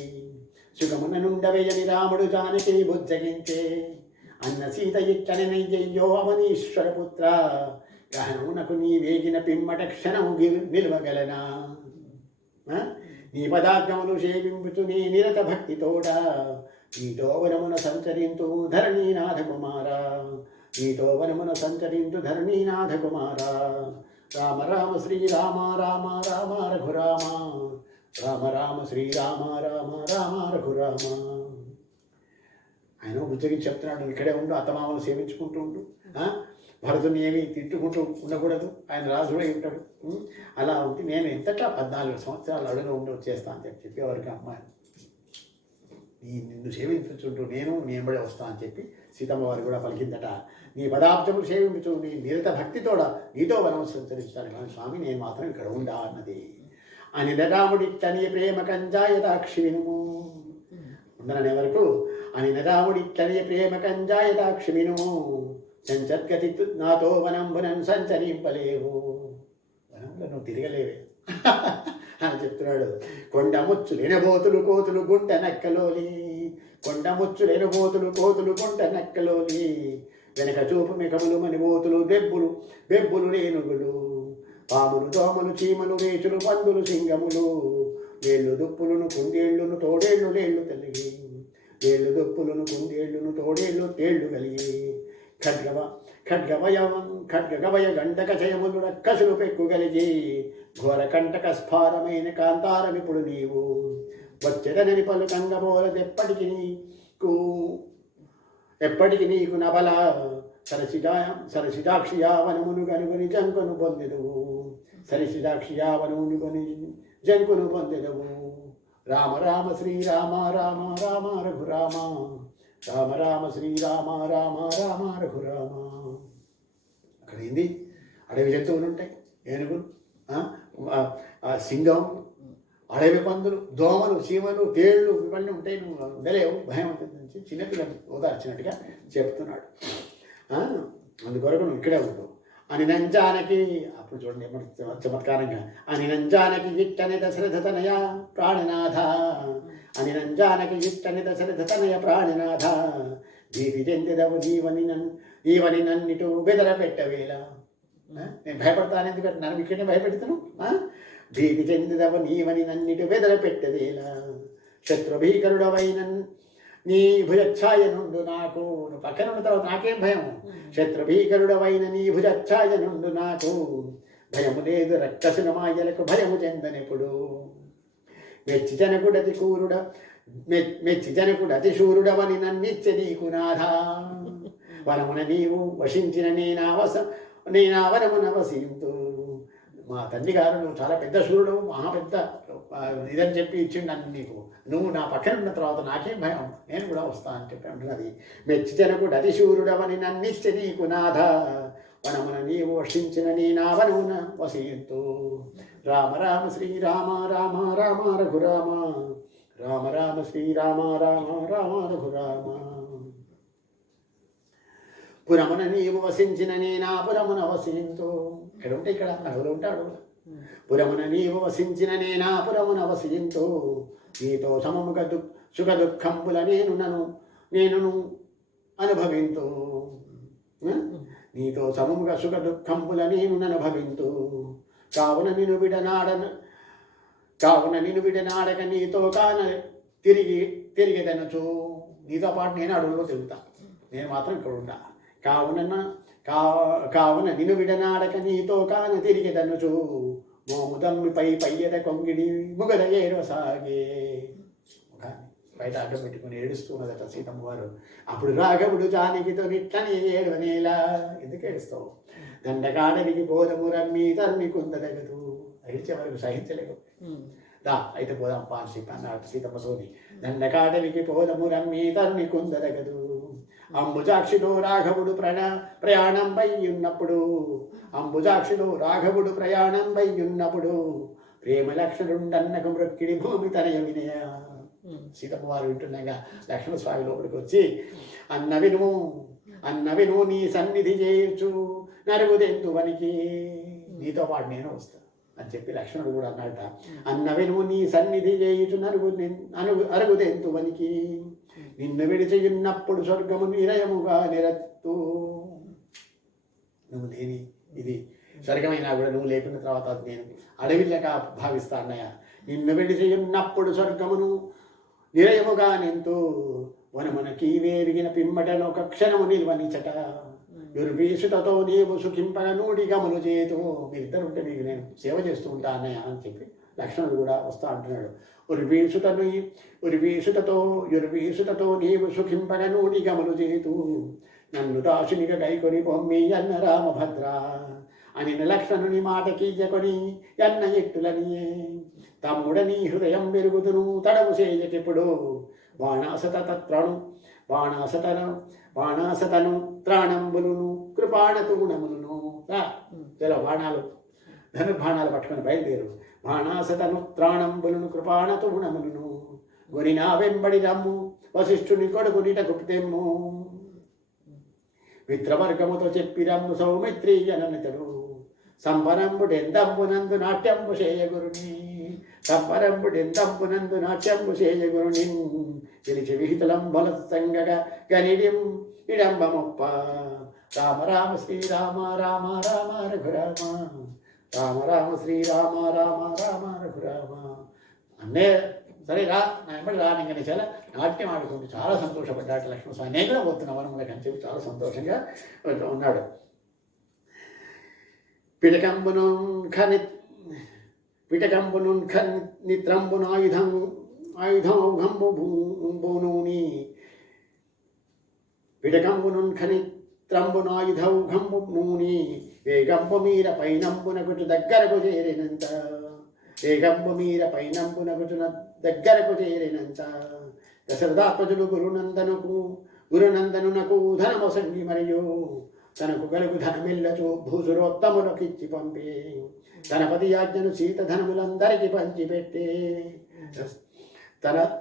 సుఖమున నుండవేయని రాముడు జానకి బుజ్జగించే. అన్న సీత ఇట్టని నయ్యయ్యో అవనీశ్వర పుత్ర గహనమునకు నీ వేగిన పిమ్మట క్షణము నిలువగలనా. నీ పదార్థములు సేవింపుచు నీ నిరత భక్తితోడ నీతో వనమున సంచరింతు ధరణీనాథ కుమారా. నీతో వనమున సంచరింతు ధరణీనాథ కుమారా. రామ రామ శ్రీరామ రామ రామ రఘురామ రామ రామ శ్రీరామ రామ రామ రఘురామ. ఆయన బుజ్జగించి చెప్తున్నాడు, ఇక్కడే ఉండు, అత్తమామలు సేవించుకుంటూ ఉండు, భరతుని ఏమీ తిట్టుకుంటూ ఉండకూడదు, ఆయన రాజుడే ఉంటాడు. అలా ఉంటే నేను ఎంతట్లా 14 సంవత్సరాలు అడుగులో ఉండి వచ్చేస్తా అని చెప్పేవారికి అమ్మాయి నిన్ను సేవించుంటూ నేను బడి వస్తా అని చెప్పి సీతమ్మ వారు కూడా పలికిందట. నీ పదార్థములు సేవించు, నీ నిరత భక్తితోడ నీతో వనం సంచరిస్తాను కానీ స్వామి నేను మాత్రం ఇక్కడ ఉండా అన్నది. అని రాముడిట్టని ప్రేమ కంజాయదాక్షి వినుము. ఉండననే వరకు అని రాముడిట్టని ప్రేమ కంజాయదాక్షి వినుము. సంచర్గతి నాతో వనంబునన్ సంచరింపలేవు. వనంలో నువ్వు తిరగలేవే అని చెప్తున్నాడు. కొండముచ్చు లేనబోతులు కోతులు గుంట నక్కలోలి. కొండముచ్చు లేనబోతులు కోతులు గుంట నక్కలోలి. వెనక చూపు మికములు మనిబోతులు బెబ్బులు రేణుగులు. పాములు దోమలు చీమలు వేచులు పందులు సింగములు. వేళ్ళు దుప్పులను కుందేళ్లును తోడేళ్లు లేళ్లు కలిగి. వేళ్ళు దుప్పులను కుందేళ్లును తోడేళ్లు తేళ్లు కలిగి. ఖడ్గవయ గంటక జయములు రక్కసులు పెక్కుగలిగి. ఘోర కంటక స్ఫారమైన కాంతారమిప్పుడు నీవు. వచ్చెదనని ఎప్పటికి నీకు నబల. సరసిదాక్షియావనమును కనుగొని జంకును పొందెదవు. సరసిదాక్షియావనమును కొని జంకును పొందెదవు. రామ రామ శ్రీరామ రామ రామ రఘురామ రామ రామ శ్రీరామ రామ రామ రఘురామ. అక్కడ ఏంది, అడవి జంతువులు ఉంటాయి, ఏనుగులు, సింగం, అడవి పందులు, దోమలు, చీమలు, తేళ్లు, ఇవన్నీ ఉంటాయి. నువ్వు ఉండలేవు, భయం ఉంటుంది. చిన్నపిల్లలు ఓదార్చినట్టుగా చెప్తున్నాడు. అందుకొరకు నువ్వు ఇక్కడే ఉంటావు. అని నంజానకి, అప్పుడు చూడండి చమత్కారంగా, అని నంజానకి ఇట్టని దశరథ తనయ ప్రాణనాథ. అని నంజానకి ఇట్టని దశరథ తనయ ప్రాణనాథ. భీతి చెందెదవు ఈవని నన్నిటూ బెదర పెట్టవేళ. నేను భయపడతాను, ఎందుకంటే నన్ను ఇక్కడనే భయపెడతాను. భీతి చెందెదవు నీవని నన్నిటూ బెదర పెట్టదేలా. శత్రుభీకరుడవైన నీ భుజఛాయ నుండు నాకు. నువ్వు పక్కన ఉన్న తర్వాత నాకేం భయం. శత్రుభీకరుడవైన నీ భుజఛాయ నుండు నాకు. భయము లేదు రక్కసుల మాయలకు భయము చెందనెప్పుడు. మెచ్చి జనకుడు అతి శూరుడవని నన్నిచ్చే నీకు నాథా. వనమున నీవు వశించిన నేనావనమున వసింతు. మా తండ్రి గారు నువ్వు చాలా పెద్ద శూరుడు, మహా పెద్ద ఇదని చెప్పి ఇచ్చిండు నన్ను నీకు. నువ్వు నా పక్కన ఉన్న తర్వాత నాకేం భయం, నేను కూడా వస్తా అని చెప్పి అంటున్నది. మెచ్చి జనకుడు అతి శూరుడవని నన్నిచ్చే నీకు నాథ. వనమున నీవు వశించిన నేనావనమున వసింతు. రామ రామ శ్రీరామ రామ రామ రఘురామ రామ రామ శ్రీరామ రామ రామ రఘురామ. పురమున నీవు వసించిన నేనా పురమున వసింతు. ఇక్కడ ఉంటే ఇక్కడ, అడవులు ఉంటే అడవులు. పురమున నీవు వసించిన నేనా పురమున వసింతు. నీతో సమముగ సుఖ దుఃఖంబుల నేను అనుభవింతు. నీతో సమముగ సుఖ దుఃఖంబుల నేను అనుభవింతు. కావున నిన్ను కావున నిన్ను విడనాడక నీతో కాన తిరిగెదనచు. నీతో పాటు నేను అడవుల్లో తిరుగుతా, నేను మాత్రం ఇక్కడ ఉంటా. కావున నిన్ను విడనాడక నీతో కాన తిరిగెదనచు. మోముదమ్మిపై పయ్యద కొంగిడి ముగద ఏడవసాగే. బయట అడ్డం పెట్టుకుని ఏడుస్తున్నదట సీతమ్మ వారు. అప్పుడు రాఘవుడు జానకితో నిట్లని ఏడవనేలా, ఎందుకు ఏడుస్తావు? దండకాడవికి పోదము రమ్మి తరుణి కుందదగదు. ఏడ్చే వరకు సహించలేదు. దా అయితే పోదాం పా అని చెప్పి అన్నాడు సీతమ్మతోని. దండకాడవికి పోదము రమ్మి తరుణి కుందదగదు. అంబుజాక్షిలో రాఘవుడు ప్రయాణం ఉన్నప్పుడు, అంబుజాక్షిలో రాఘవుడు ప్రయాణం ఉన్నప్పుడు, ప్రేమ లక్షణుండన్నకు మృక్కిడి భూమి తనయ వినయ. సీతమ్మ వారు వింటున్నాగా లక్ష్మణస్వామి లోపలికి వచ్చి, అన్న విను నీ సన్నిధి చేయొచ్చు నరుగుదెంతువనికి, నీతో పాటు నేను వస్తా అని చెప్పి లక్ష్మణుడు కూడా అన్నట. అన్న విను నీ సన్నిధి చేయుచు అరుగుదెంతువనికి, నిన్ను విడిచియున్నప్పుడు స్వర్గము నిరయముగా నిరత్తు. నువ్వు లేని ఇది స్వర్గమైనా కూడా నువ్వు లేకున్న తర్వాత నేను అడవిలాగా భావిస్తా అన్నయ్య. నిన్ను విడిచియున్నప్పుడు స్వర్గమును నిరయముగా నింతు, వనమునకి వేరిగిన పిమ్మటలో ఒక క్షణము నిల్వనిచట. దుర్వీసుటతో నీవు సుఖింపగ నూడి గమలు చేతు. మీరిద్దరు ఉంటే మీకు నేను సేవ చేస్తూ ఉంటా అన్నయ్య అని చెప్పి లక్ష్మణుడు కూడా వస్తా అంటున్నాడు. యుర్వీసుటతో నీవు సుఖింపగ నూడి గమలు చేతు. నన్ను దాసునిగా గైకొని పొమ్మి అన్న రామభద్ర అని లక్ష్మణుని మాట కీయకొని ఎన్న ఎట్టులనియే. తమ్ముడని హృదయం పెరుగుతును తడవు చేయకెప్పుడు, బాణాసతను త్రాణంబులును కృపాణతూణములను. చలో బాణాలు ధనుర్బాణాలు పట్టుకొని బయలుదేరు. బాణాసతను త్రాణంబులను కృపాణతూణములను, గొని నా వెంబడి రమ్ము వశిష్ఠుని కొడుకునిట గుప్తెమ్ము. మిత్రవర్గముతో చెప్పి రమ్ము సౌమిత్రి అననితడు. సంబరంబుడెందంబునందు నాట్యంబు చేయగురుని, సంబరంబుడెందంబునందు నాట్యంబు చేయగురుని. పిలిచి విహితలం బలసంగగా గనిడిం ఇడంబమొప్ప. రామ రామ శ్రీరామ రామ రామ రఘురామ, రామ రామ శ్రీరామ రామ రామ రఘురామ. అన్నే సరే రా నా వెంబడి రా, ఇంకా చాలా నాట్యం ఆడుకుంటూ చాలా సంతోషపడ్డాడు లక్ష్మణస్వామి. నేను కూడా పోతున్నా వనములకి అని చెప్పి చాలా సంతోషంగా ఉన్నాడు. పిటకంబును నిత్రంబును ఆయుధౌఘంబునూని, పిటకంబునుఖనిత్రంబునాయుధౌఘంబునూని. వేగంబు మీర పైనంబునకుచు దగ్గరకు చేరినంత, వేగంబు మీర పైనంబునకుచు దగ్గరకు చేరినంత. దశరథాత్మజుడు గురునందనునకు ధనమొసంగి మరియు, తనకు గలుగు ధనమిల్లచు భూసురోత్తములకిచ్చి పంపి, తన పతి ఆజ్ఞను సీత ధనములందరికీ పంచిపెట్టే.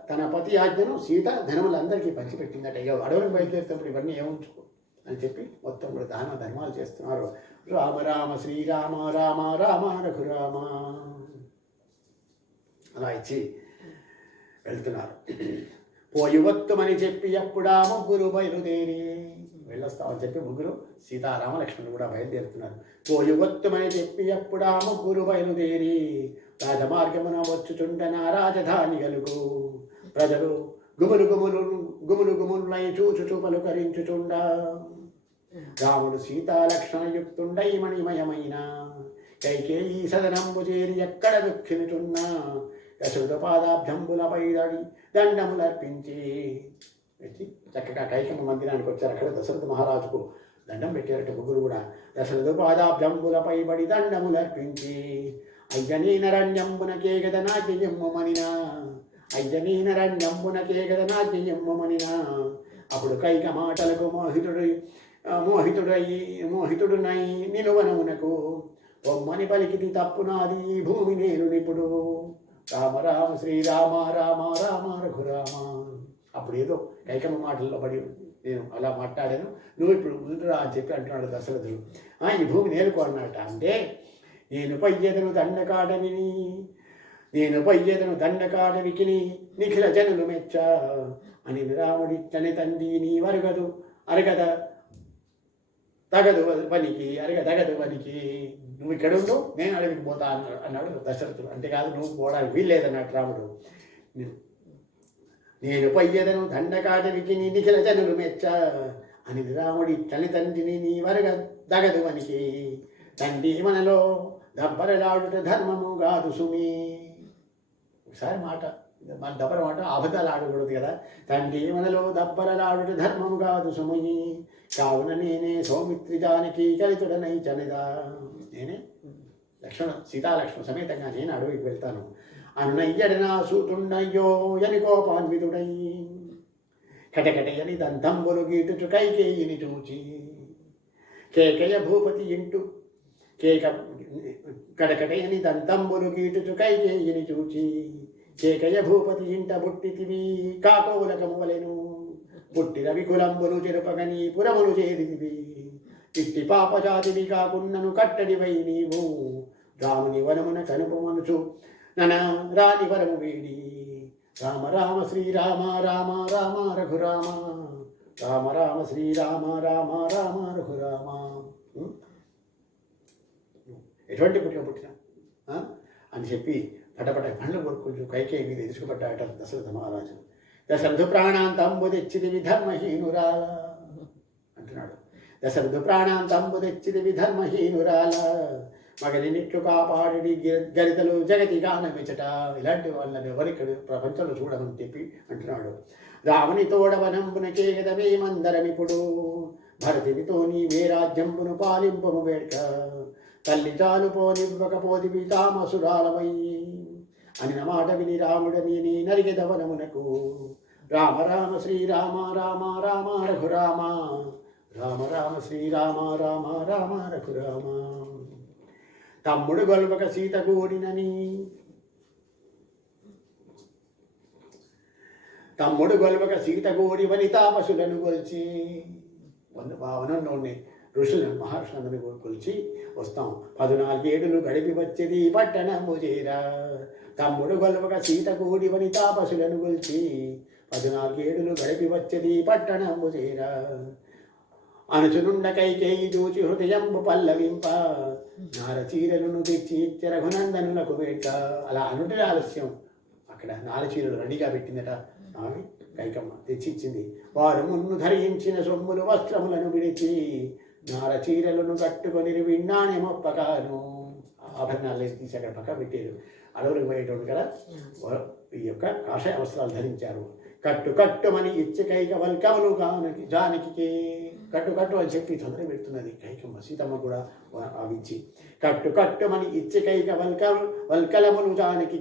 తన పతి ఆజ్ఞను సీత ధనములందరికీ పంచిపెట్టిందట. ఇక అడవులకు బయలుదేరుతున్నప్పుడు ఇవన్నీ ఏముంచుకో అని చెప్పి మొత్తం కూడా ధర్మాలు చేస్తున్నారు. రామ రామ శ్రీరామ రామ రామ రఘురామ అలా ఇచ్చి వెళ్తున్నారు. పోయి వత్తుమని చెప్పి అప్పుడా ముగ్గురు బయలుదేరి వెళ్ళొస్తామని చెప్పి ముగ్గురు సీతారామ లక్ష్మణుడు కూడా బయలుదేరుతున్నారు. పోయి వత్తుమని చెప్పి అప్పుడా ముగ్గురు బయలుదేరి, రాజమార్గమున వచ్చుచుండన రాజధాని గలుగు. ప్రజలు గుములునై చూచుచు పలుకరించుచుండ. రాముడు సీతాలక్ష్మణయుక్తుండై మణిమయమైన, కైకేయీ సదనంబు చేరి ఎక్కడ దుఃఖినుచున్నా. దశరథ పాదాబ్జంబులపై దండములర్పించి చక్కగా కైకమ్మ మందిరానికి వచ్చారు. అక్కడ దశరథ మహారాజుకు దండం పెట్టారట ముగ్గురు కూడా. దశరథ పాదాబ్జంబులపై బడి దండములర్పించి, అయ్యనీనరణ్యంబునకే గద నాట్యమ్మమనినా, అయ్యనీనరణ్యంబునకే గద నాట్యమ్మమనినా. అప్పుడు కైక మాటలకు మోహితుడునై నిలువనమునకు, బొమ్మని పలికిది తప్పు నాది భూమి నేను నిపుడు. రామ రామ శ్రీరామ రామ రామ రఘురామ. అప్పుడు ఏదో కైకమ్మ మాటల్లో పడి నేను అలా మాట్లాడాను, నువ్వు ఇప్పుడు ముందురా అని చెప్పి అంటున్నాడు దశరథుడు. ఈ భూమి నేనుకో అన్నట. అంటే నేను పయ్యదను దండకాడవికిని నిఖిల జనులు మెచ్చ అని రాముడిచ్చని తండ్రి నీ అరగద తగదు పనికి తగదు పనికి, నువ్వు ఇక్కడ ఉండు, నేను అడవికి పోతా అన్నాడు దశరథుడు. అంతేకాదు నువ్వు పోవడానికి వీల్లేదన్నాడు రాముడు. నేను పయ్యదను దండకాటవికి నీ నిఖిల జనులు మెచ్చ అని రాముడి తల్లి తండ్రిని నీ వరగ దగదు పనికి, తండ్రి మనలో దబ్బరలాడుట ధర్మము కాదు సుమి. ఒకసారి మాట మన దబ్బర మాట అబద్ధాలు ఆడకూడదు కదా. తండ్రి మనలో దబ్బరలాడుట ధర్మము కాదు సుమి, కావున నేనే సౌమిత్రి జానకి కలితుడనై చనిదా. నేనే సీతాలక్ష్మణ సమేతంగా నేను అడవికి వెళ్తాను. అన్నయ్యడనా సూతుండయ్యో అని కోపాన్వితుడై కటకటయని దంతంబులు గీటుచు కైకేయిని చూచి, కేకయ భూపతి ఇంటూ కటకటయని దంతంబులు గీటుచు కైకేయిని చూచి, కేకయ భూపతి ఇంట బుట్టితివి కాకోలకమువలెను, పుట్టి రవి కులంబులు చెరుపగని పురములు చేరితివి, ఇట్టి పాపజాతివి కాకున్నను కట్టడివై నీవు, రాముని వనమున కనుపమనుచు నన రాని వరము వేడి, రామ రామ శ్రీరామ రామ రామ రఘురామ, రామ రామ శ్రీరామ రామ రామ రఘురామ. ఎటువంటి పుట్టిన అని చెప్పి పటపట పండ్లు కొడుకుంటూ కైకేయి మీద ఎదురుపడ్డాట దశరథ మహారాజు. దశరథు ప్రాణాంతంబు తెచ్చిదివి ధర్మహీనురాల అంటున్నాడు. దశరథు ప్రాణాంతంబు తెచ్చిదివి ధర్మహీనురాల, మగనిట్లు కాపాడి గరితలు జగతి గానమిచట. ఇలాంటి వాళ్ళని ఎవరిక్కడ ప్రపంచంలో చూడమని చెప్పి అంటున్నాడు. రాముని తోడవనంబునకే గదమే మందరమిప్పుడు, భరతునితో నీవే రాజ్యంబును పాలింపము వేడ్క, తల్లి చాలు పోనివ్వకపోదివి తామసురాలవై అని నా మాట విని రాముడని నీ నరిగెదవనమునకు, రామ రామ శ్రీరామ రామ రామ రఘురామ, రామ రామ శ్రీరామ రామ రామ రఘురామ. తమ్ముడు గొల్వక సీత కూడినని, తమ్ముడు గొల్వక సీత కూడి వనితాపసులను కొల్చి, వనంలోని ఋషులను మహర్షులందరినీ కొలిచి వస్తాం. 14 ఏడులు గడిపి వచ్చేది పట్టణము చేరా, తమ్ముడు గొల్వక సీత కూడి వనితాపసులను కొల్చి, 14 ఏడులు గడిపి వచ్చేది పట్టణము చేరా, అనుచునుండ కైకేయి చూచి హృదయంబు పల్లవింప, నారచీరలను తెచ్చి ఇచ్చ రఘునందనులకు వేట. అలా అనుటి ఆలస్యం, అక్కడ నారచీరలు రెడీగా పెట్టిందట ఆమె కైకమ్మ తెచ్చి ఇచ్చింది. వారు మున్ను ధరించిన సొమ్ములు వస్త్రములను విడిచి, నారచీరలను కట్టుకొని విన్నానే మొప్పకాను. ఆభరణాలు తీసి అక్కడ పక్క పెట్టారు. అడవులకు పోయేటోడు కదా, ఈ యొక్క కాషాయ వస్త్రాలు ధరించారు. కట్టుమని ఇచ్చి కైక వల్కములు కానికి జానకి, కట్టు అని చెప్పి తొందర పెడుతున్నది కైకమ్మ. సీతమ్మ కూడా అవి ఇచ్చి కట్టుమని ఇచ్చి కైక వల్కలములు జానకి,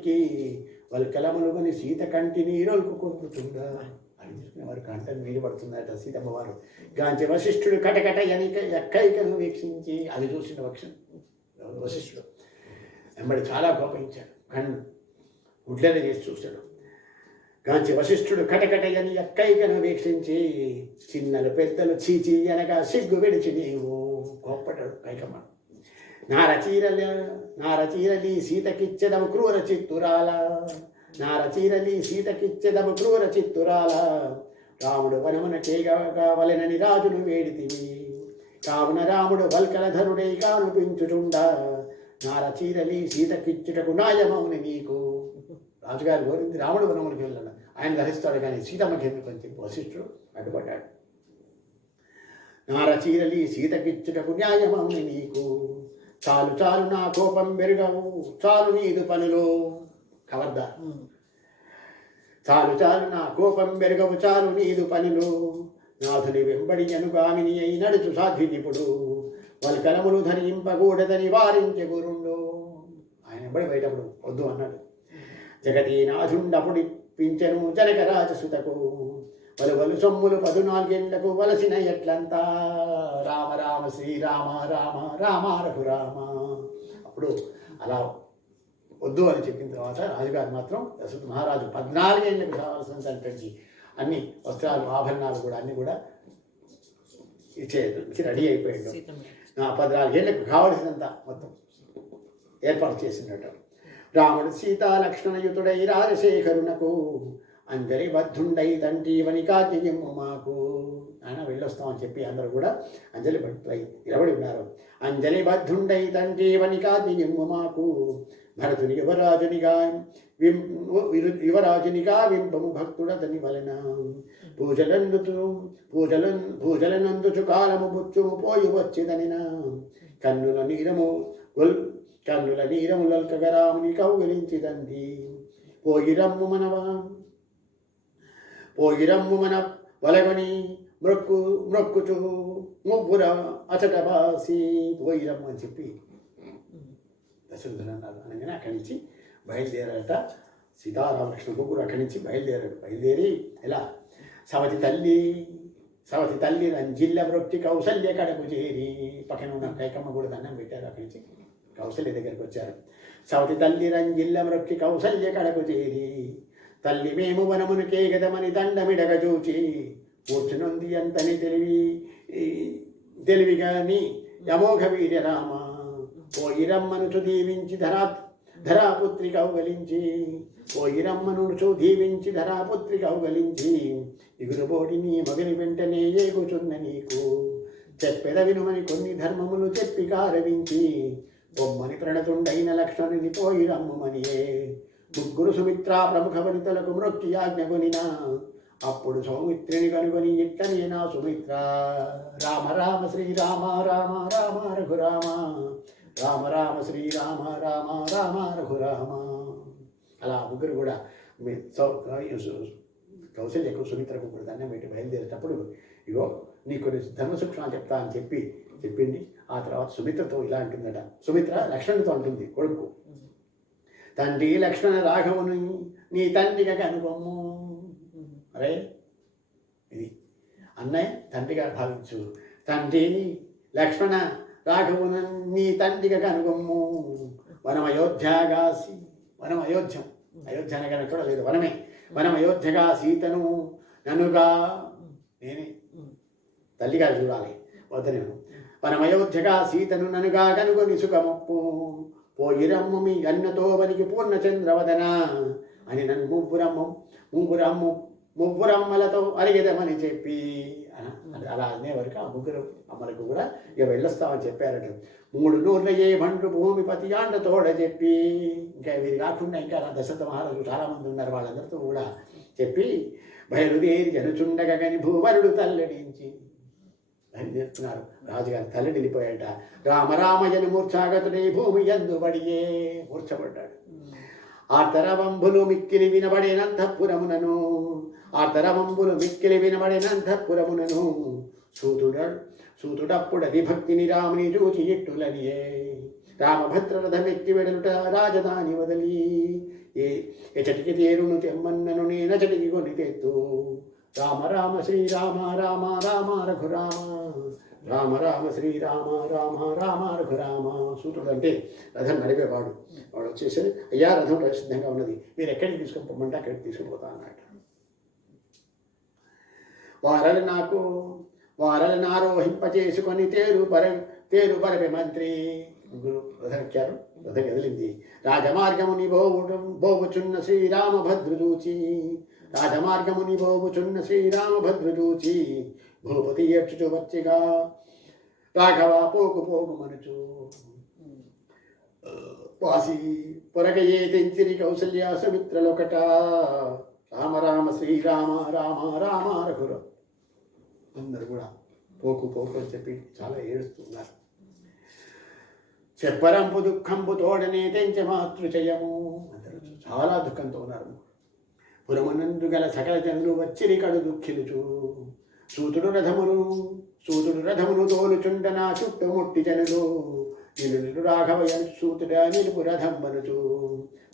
వల్కలములు కొని సీత కంటి నీరులకు కొట్టుతుందా. అని చెప్పిన వారు కంటని నీరు పడుతుందట సీతమ్మ వారు. గాంచి వశిష్ఠుడు కటకట ఎక్కైకను వీక్షించి, అది చూసిన వశిష్ఠుడు వెంబడి చాలా కోపించాడు. కన్ను గుడ్లనే చేసి చూశాడు. గాంచి వశిష్ఠుడు కటకటయని ఎక్కైకను వీక్షించి, చిన్నలు పెద్దలు చీచి అనగా సిగ్గు విడిచి నీవు కోప్పటాడు కైకమ్మ. నారచీరలి సీతకిచ్చెదవు క్రూర చిత్తురాల, నారచీరలి సీతకిచ్చెదవు క్రూర చిత్తురాల, రాముడు వనమున కేగవలెనని రాజును వేడితివి, కావున రాముడు వల్కలధరుడై కానుపించుచుండా, నారచీరలి సీతకిచ్చుటకు న్యాయమౌని నీకు. రాజుగారు కోరింది రాముడు వనములకు వెళ్ళాడు, ఆయన ధరిస్తాడు కానీ సీతమ్మకి ఎందుకు అని చెప్పి వశిష్ఠుడు అడ్డుపడ్డాడు. నారచీరలి సీతకిచ్చుటకు న్యాయమౌని నీకు, చాలు చాలు నా కోపం పెరుగవు చాలు నీదు పనులు. ఖబర్దార్, చాలు చాలు నా కోపం పెరుగవు చాలు నీదు పనులు, నాథుని వెంబడి అనుగామిని అయి నడుచు సాధ్వినిపుడు, వల్కలములు ధరింపకూడదని వారించె గురుండు. ఆయన వెంబడి బయటప్పుడు వద్దు అన్నాడు. జగదీనాథుండపుడి పింఛను జనకరాజసుతకు, వలువలు సొమ్ములు 14 ఏళ్లకు వలసిన ఎట్లంతా, రామ రామ శ్రీరామ రామ రామ రఘురామ. అప్పుడు అలా వద్దు అని చెప్పిన తర్వాత రాజుగారు మాత్రం దశరథ మహారాజు 14 ఏళ్లకు కావాల్సినటువంటి అన్ని వస్త్రాలు ఆభరణాలు కూడా అన్నీ కూడా ఇచ్చి రెడీ అయిపోయాడు. 14 ఏళ్లకు కావలసినంత మొత్తం ఏర్పాటు చేసినట్టు. రాముడు సీతాలక్ష్మణయుతుడై రాజశేఖరునకు, అంజరి బద్ధుండై తండ్రి వని కాజ్యము మాకు. ఆయన వెళ్ళొస్తామని చెప్పి అందరూ కూడా అంజలి భక్తులై నిలబడి ఉన్నారు. అంజలి బద్ధుండై తండ్రి వనికాది నిమ్ము మాకు భరతుని యువరాజునిగా వింపము భక్తుడతని వలన పూజలనందుచు కాలము బుచ్చుము పోయి వచ్చిదనిన కన్నుల నీరములల్కగరాముని కౌగిలించిదండి పోయిరమ్ము మన వలగని మ్రొక్కుచు ముగ్గుర అచట బాసి పోయిరమ్మ అని చెప్పి దశరథుడు అన్నారు. అనగానే అక్కడి నుంచి బయలుదేరారట సీతారామకృష్ణ ముగ్గురు అక్కడి నుంచి బయలుదేరి ఎలా సవతి తల్లి రంజిల్ల మ్రొక్కి కౌసల్య కడకు చేరి పక్కన ఉన్న కైకమ్మ కూడా దండం పెట్టారు. అక్కడి నుంచి కౌసల్య దగ్గరికి వచ్చారు. సవతి తల్లి రంజిల్ల మ్రొక్కి కౌసల్య కడకు చేరి తల్లి మేము వనమును కేగదమని దండమిడగ చూచి కూర్చునుంది అంతని తెలివిగాని యమోఘ వీర్యరామ పోయిరమ్మను దీవించి ధరాపుత్రి కౌగలించి ఇగురుబోడి నీ మగని వెంటనే ఏగుచున్న నీకు చెప్పెద వినుమని కొన్ని ధర్మములు చెప్పి కారవించి బొమ్మని ప్రణతుండైన లక్ష్మణుని పోయిరమ్మనియే ముగ్గురు సుమిత్రా ప్రముఖ వనితలకు మ్రొక్కి ఆజ్ఞగొనినా అప్పుడు సౌమిత్రిని కనుగొని ఇట్టనే నా సుమిత్ర రామ రామ శ్రీరామ రామ రామ రఘురామ రామ రామ శ్రీరామ రామ రామ రఘురామ. అలా ముగ్గురు కూడా కౌశల్యకు సుమిత్రకు కూడా దండం పెట్టి బయలుదేరేటప్పుడు ఇగో నీ కొన్ని ధర్మ సూక్ష్మాలు చెప్తా అని చెప్పింది. ఆ తర్వాత సుమిత్రతో ఇలా అంటుందట. సుమిత్ర లక్ష్మణుడితో అంటుంది కొడుకు, తండ్రి లక్ష్మణ రాఘవుని నీ తండ్రిగా కనుగొమ్ము. అరే ఇది అన్నయ్య తండ్రిగా భావించు. తండ్రి లక్ష్మణ రాఘవున నీ తండ్రిగా కనుగొమ్ము. వనం అయోధ్యగాసి అయోధ్య అనగానే కూడా లేదు వనమే. వనం అయోధ్యగా సీతను ననుగా నేనే తల్లిగా చూడాలి వద్దనేను. వనం అయోధ్యగా సీతను ననుగా కనుగొని సుఖమప్పు పోయిరమ్ము మీ అన్నతో వనికి పూర్ణచంద్రవదన అని నన్ను ముగ్గురమ్మలతో అరిగెదమని చెప్పి అలా అనేవరకు ఆ ముగ్గురు అమ్మలకు కూడా ఇక వెళ్ళొస్తామని చెప్పారట. 3 నూర్ల ఏ బండ్లు భూమిపతి ఆండ తోడ చెప్పి ఇంకా వీరు కాకుండా ఇంకా దశరథ మహారాజు చాలామంది ఉన్నారు. వాళ్ళందరితో కూడా చెప్పి బయలుదేరి జనుచుండగా కానీ భూవరుడు తల్లడించి బయలుదేరుతున్నారు. రాజుగారు తల్లడిల్లిపోయాట. రామరామయను మూర్ఛాగతుడే భూమి యందు బడియే మూర్ఛపడ్డాడు. ఆర్తరవంబులు మిక్కిలి వినబడినంతఃపురమునను సూతుడప్పుడది భక్తిని రాముని చూచి ఇట్టులనియే రామభద్రరథమెక్కి వెడలుట రాజధాని వదలి ఎచటికి తేరును తెమ్మన్నను నేనచటికి కొని తెత్తు రామ రామ శ్రీరామ రామ రామ రఘురామ రామ రామ శ్రీరామ రామ రామ రఘురామ. సూతుడు అంటే రథం నడిపేవాడు. వాడు వచ్చేసి అయ్యా రథం సిద్ధంగా ఉన్నది, మీరు ఎక్కడికి తీసుకొని పొమ్మంటే అక్కడికి తీసుకుపోతా అన్నట్టు. వారలు నారోహింపచేసుకొని తేరు పరపి మంత్రి రథం ఎక్కారు. రథం కదిలింది. రాజమార్గముని బోవుచున్న శ్రీరామభద్రుచూచి భూపతి ఏడ్చుచు వచ్చిగా రాఘవ పోకు మనుచు వాసి పొరగయే తెంచిరి కౌసల్య సుమిత్రలొకట రామ రామ శ్రీరామ రామ రామ రఘుర. అందరు కూడా పోకు అని చెప్పి చాలా ఏడుస్తున్నారు. చెప్పరంపు దుఃఖంపు తోడనే తెంచ మాతృచయము. అందరూ చాలా దుఃఖంతో ఉన్నారు. పురమునందు గల సకల జనులు వచ్చిరి కడు దుఃఖిలుచు సూతుడు రథమును తోలుచుండ నా చుట్టుముట్టి జనులు నిలు రాఘవయ సూతుడ నిలుపు రథం మనుచు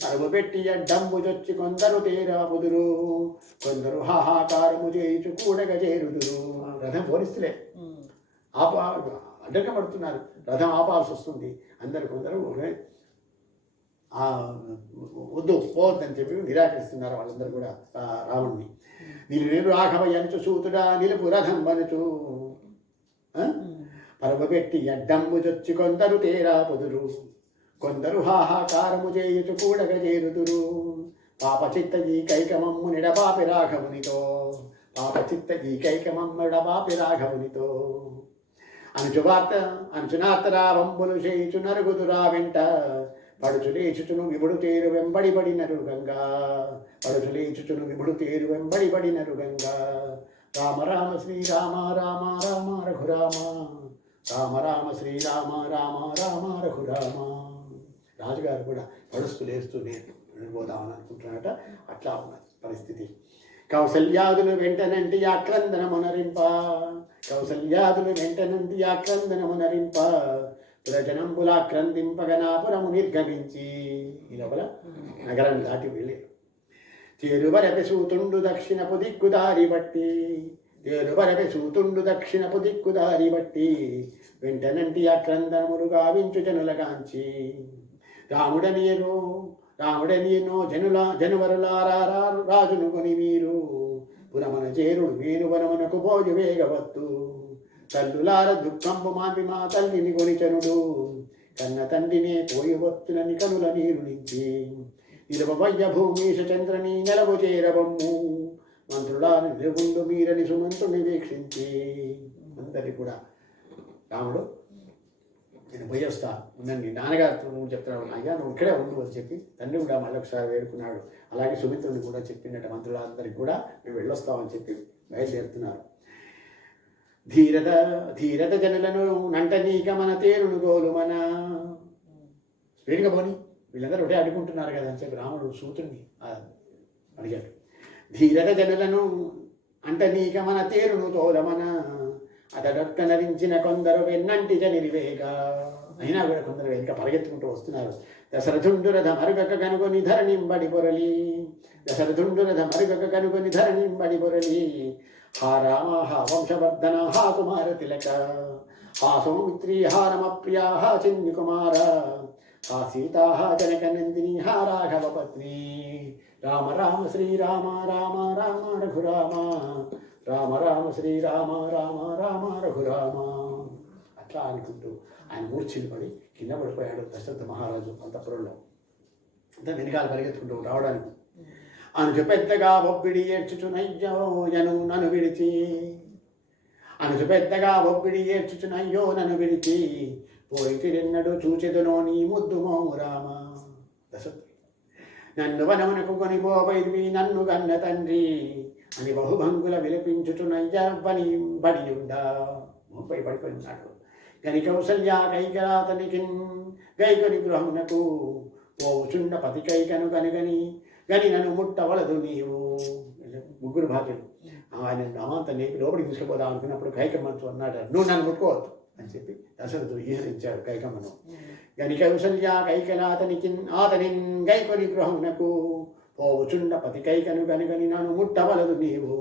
అరువు పెట్టి అడ్డంబు చొచ్చి కొందరు తేరా పుదురు కొందరు హాహాకారము చేయుచు కూడగా చేరుదురు. రథం పోలిస్తులే అడ్డంగా పడుతున్నారు. రథం ఆపాల్సి వస్తుంది. కొందరు వద్దు పోవద్దని చెప్పి నిరాకరిస్తున్నారు. వాళ్ళందరూ కూడా రావణ్ణి. నిలు రాఘవయంచు సూతుడా నిలుపు రథం వనుచు పరమపెట్టి అడ్డంబు చొచ్చి కొందరు తేరా పొదురు కొందరు హాహాకారము చేయుచు కూడగ చేరుదురు పాపచిత్తజీ కైకమమ్ము నిడపాపి రాఘవునితో పాపచిత్త ఈకైకమమ్మడ బాపి రాఘవునితో అనుచువార్త అనుచునార్తరావంబులు చేయుచు నరుగుదురా వెంట పడుచులేచుచును విభుడు తేరు వెంబడిబడినరు గంగా పడుచులేచుచును విభుడు తేరు వెంబడిబడినరు గంగా రామ రామ శ్రీరామ రామ రామ రఘురామ రామ రామ శ్రీరామ రామ రామ రఘురామ. రాజుగారు కూడా పడుస్తూ లేస్తూ పోదామని అనుకుంటున్నట. అట్లా ఉన్న పరిస్థితి. కౌసల్యాదులు వెంటనంటి ఆక్రందనమునరింప కౌసల్యాదులు వెంటనంటి ఆక్రందనమునరింప ప్రజనంబులాక్రందింపగనాపురము నిర్గమించి ఈ లోపల నగరం దాటి వెళ్ళి తేరువరపె సూతుండు దక్షిణపు దిక్కుదారి బట్టి తేరువరపె సూతుండు దక్షిణపు దిక్కుదారి బట్టి వెంటనంటి ఆక్రందనములు గావించు జనులగాంచి రాముడనియనో జనువరులారా రాజును కొని మీరు పురమన చేరుడు మీరు వనమునకు పోజు వేగవత్తు తల్లులార దుఃఖంబు మాపి మా తల్లిని కొనిచనుడు కన్న తండ్రినే పోయి వత్తునని కనుల నీరు నుంచి నిలవయ్య భూమీష చంద్రని నెలవు చేరవమ్ము మంత్రులారు నిలుగుండు మీరని సుమంతుని వీక్షించి అందరి కూడా రాముడు నేను పోయేస్తా ఉండండి నాన్నగారితో నువ్వు చెప్తున్నావు అయ్యా నువ్వు ఇక్కడే ఉండు అని చెప్పి తండ్రి కూడా మళ్ళీ ఒకసారి వేడుకున్నాడు. అలాగే సుమిత్రుని కూడా చెప్పినట్టు మంత్రులందరికీ కూడా మేము వెళ్ళొస్తామని చెప్పి బయలుదేరుతున్నారు. ధీరత జనులను నంటనీక మన తేరును గోలు మన స్పీడ్గా పోని వీళ్ళందరూ ఒకటే అడుగుంటున్నారు కదా అని చెప్పి రాముడు సూతుడిని అడిగాడు. ధీరత జనులను అంటనీక మన తేరును తోలమన అతడొక్క నరించిన కొందరు వెన్నంటి జనిరివేగా అయినా కూడా కొందరు వెనుక పరిగెత్తుకుంటూ వస్తున్నారు. దశరథుండు రథ మరుగక కనుగొని ధరణింబడి పొరలి దశరథుండు రథ మరుగక కనుగొని ధరణింబడి పొరలి హా రామ హా వంశవర్ధన హా కుమార తిలక హా సౌమిత్రి హా రమప్రియ హా చిన్ని కుమార హా సీతా హా జనక నందిని హా రాఘవ పత్ని రామ రామ శ్రీరామ రామ రామ రఘురామ రామ రామ శ్రీరామ రామ రామ రఘురామ. అట్లా అనుకుంటూ ఆయన మూర్ఛిని పడి కింద పడిపోయాడు దశరథ మహారాజు అంతఃపురంలో. అంతా వెనకాల పరిగెత్తుకుంటూ రావడానికి అనుచు పెద్దగా బొబ్బిడి ఏడ్చుచునయ్యోయను నన్ను విడిచి అనుచు పెద్దగా బొబ్బిడి ఏడ్చుచునయ్యో నన్ను విడిచి పోయి తిరిన్నడు చూచెదునో నీ ముద్దు మోము రామ. దశరథుడు నన్ను వనమునకు కొనిపోవైవి నన్ను గన్న తండ్రి అని బహుభంగుల విలపించుచునయ్యని బడియుండా ముప్పై పడిపోయి ఉన్నాడు. గని కౌసల్య కైకరాతనికి గైకొని గృహమునకు పోవుచుండ పతి కైకను కనుగని గని నన్ను ముట్టవలదు నీవు. ముగ్గురు భార్యలు ఆయన అమాంత నీకు లోపలికి తీసుకుపోదాం అనుకున్నప్పుడు కైకమ్మతో అన్నాడు నువ్వు నన్ను ముట్టుకోవద్దు అని చెప్పి దశరథుడు ఈహరించాడు కైకమ్మను. గని కౌసల్య కైకలాతనికి ఆతని గైకొని గృహమునకు పోవుచుండ పతి కైకను కనుగని నన్ను ముట్టవలదు నీవు.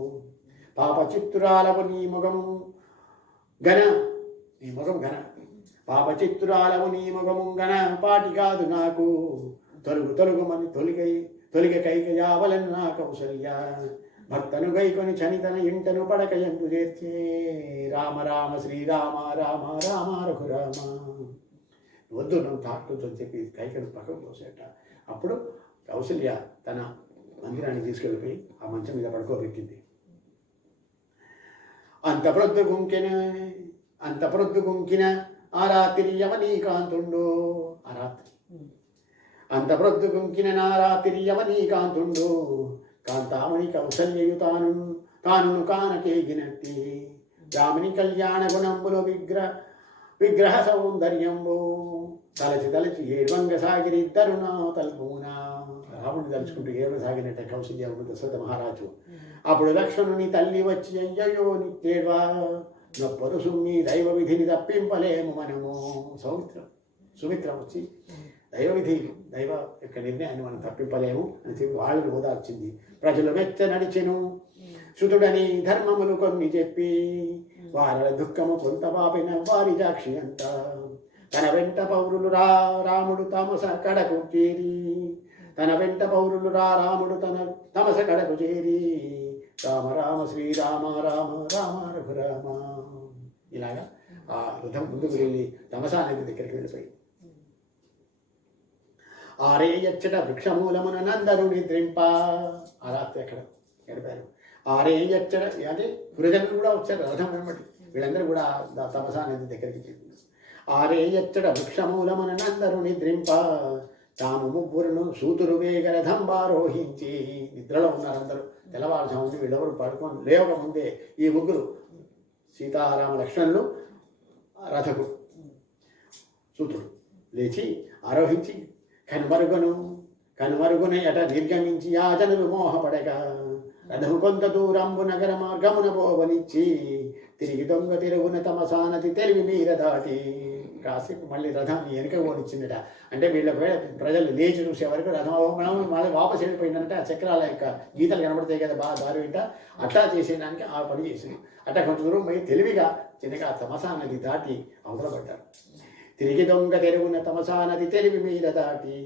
పాప చిత్తురాలవు నీ ముఖము ఘన పాప చిత్తురాలవు నీ ముఖము ఘన పాటి కాదు నాకు తొలుగుమని తొలిగ కైకయావలను నా కౌసల్య భర్తను గైకొని చనితన ఇంటను పడక ఎందు చేర్చే రామ రామ శ్రీరామ రామ రామ రఘురామ. వద్దు నువ్వు తాకుతూ చెప్పి కైకను పక్కకు పోసేట. అప్పుడు కౌసల్య తన మందిరాన్ని తీసుకెళ్ళిపోయి ఆ మంచం మీద పడుకోబెట్టింది. అంత ప్రొద్దు గుంకిన ఆ రాత్రి యమనీకాంతుండు ఆ రాత్రి అంత ప్రొద్దు గుంకిన నా రాత్రి యమనీకాంతుండు కాంతామణి కౌసల్యయు తాను కానకేగినట్టి రాముని కళ్యాణ గుణంబులు విగ్రహ సౌందర్యంబు తలచి ఏడ్వంగ సాగిరిద్దరు నా తల్పునా. రాముడిని తలుచుకుంటూ ఏడవసాగినట్ట కౌసల్య దశరథ మహారాజు. అప్పుడు లక్ష్మణుని తల్లి వచ్చి అయ్యయ్యో నిత్యేడ్వా నొప్పరు సుమ్మి దైవ విధిని తప్పింపలేము మనము. సుమిత్ర వచ్చి దైవ యొక్క నిర్ణయాన్ని మనం తప్పింపలేము అని చెప్పి వాళ్ళని ఓదార్చింది. ప్రజలు మెచ్చ నడిచెను సుతుడని ధర్మములు కొన్ని చెప్పి వారల దుఃఖము కొంత బాపిన వారి సాక్షి అంత తన వెంట పౌరులు రాముడు తమస కడకు చేరి తమస కడకు చేరి రామ రామ శ్రీరామ రామ రామ రఘురామ. ఇలాగా ఆ రథం ముందుకు వెళ్ళి తమసా నది దగ్గరికి వెళ్ళిపోయి ఆరేయచ్చట వృక్షమూలమున నందను నిద్రింప. ఆ రాత్రి అక్కడ గడిపారు. ఆరే ఎచ్చడ అంటే పురజనులు కూడా వచ్చారు రథం వెంబడి. వీళ్ళందరూ కూడా తమసా నది దగ్గరికి చెప్పింది. ఆరే ఎచ్చడ వృక్షమూలమనందరూ నిద్రింప తాము ముగ్గురును సూతురు వేగ రథంబారోహించి. నిద్రలో ఉన్నారు అందరూ. తెల్లవారుజాముంది వీళ్ళెవరు పడుకొని లేవక ముందే ఈ ముగ్గురు సీతారామ లక్ష్మణులు రథకు సూతుడు లేచి ఆరోహించి కనుమరుగునే అట నిర్గమించి ఆ జనులు మోహపడగా రథము కొంత దూరంబు నగర మార్గమున పోవనిచ్చి తిరిగి దొంగ తిరుగున తమసానతి తెలివి మీర దాటి. కాసేపు మళ్ళీ రథాన్ని వెనుక పోనిచ్చిందట. అంటే వీళ్ళ ప్రజలు లేచి చూసే వరకు రథం మళ్ళీ వాపసు వెళ్ళిపోయిందంటే ఆ చక్రాల యొక్క గీతలు కనబడతాయి కదా బాగా దారి వెంట. అట్లా చేసేదానికి ఆ పని చేసింది. అట్లా కొంత దూరం పోయి తెలివిగా చిన్నగా తమసా నది దాటి అవతల పడ్డారు. తిరిగి దొంగ తెరుగున తమసా నది తెలివి మీర దాటి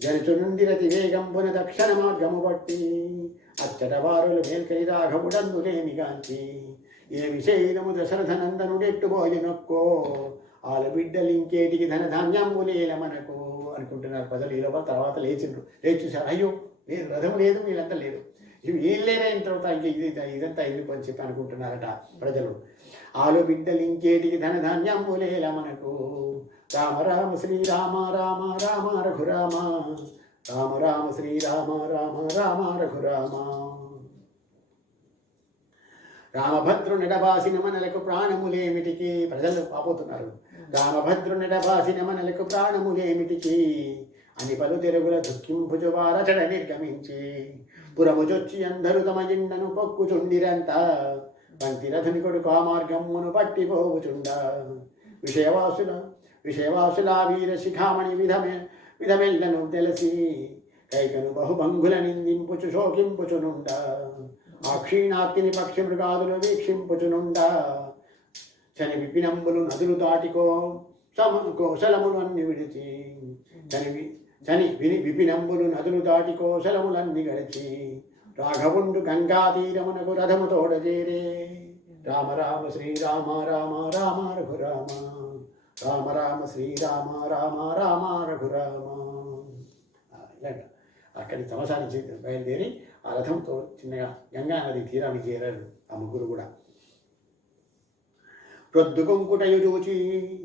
జనుచు నుండి రతి వేగంబున దక్షిణ మార్గము బట్టి అచ్చట వారులు మేల్కరి రాఘవుడందులేమి గాంచి ఏ విషయము దశరథ నందనుడెట్టుబోయినొక్కో వాళ్ళ బిడ్డలు ఇంకేటికి ధనధాన్యంబులేల మనకు అనుకుంటున్నారు ప్రజలు. ఈ లోపల తర్వాత లేచిండ్రు. లేచి చూసారు, అయ్యో లేదు రథం లేదు, వీళ్ళంతా లేదు, ఇవి ఏం లేరైన తర్వాత ఇదంతా ఎందుకు అని చెప్పి అనుకుంటున్నారట ప్రజలు. ఆలు బిడ్డలు ఇంకేటికి ధనధాన్యంబులేల మనకు రామ రామ శ్రీరామ రామ రామ రఘురామ రామ రామ శ్రీరామ రామ రామ రఘురామ. రామభద్రునిడబాసిన మనలకు ప్రాణములేమిటికి. ప్రజలు పాపోతున్నారు. రామభద్రునిడబాసిన మనలకు ప్రాణములేమిటికి అని పలు తెరుగుల దుఃఖింపుచు వారచడ నిర్గమించి పురముజొచ్చి అందరూ తమ జిండను పొక్కుచుండిరంతా పంతిరథుని కొడుకు ఆ మార్గమును పట్టిపోవుచుండ. విషయవాసుల వీర శిఖామణి విధమెల్లను తెలిసి కైకను బహుభంగుల నిందింపుచు శోకింపుచునుండ. ఆ క్షీణాత్తిని పక్షి మృగాదులు వీక్షింపుచునుండ. చని విపినంబులు నదులు దాటికో కోశలములన్నీ విడిచి విపినంబులు నదులు దాటి కోశలములన్నీ గడిచి రాఘవుండు గంగా తీరమునకు రథము తోడజేరే. రామ రామ శ్రీరామ రామ రామ రఘురామ రామ రామ శ్రీరామ రామ రామ రఘురామ. ఇలాగ అక్కడి తమసా నుంచి బయలుదేరి ఆ రథంతో చిన్నగా గంగా నది తీరానికి చేరారు ఆ ముగ్గురు కూడా. ప్రొద్దు కొంకుటయు చూచి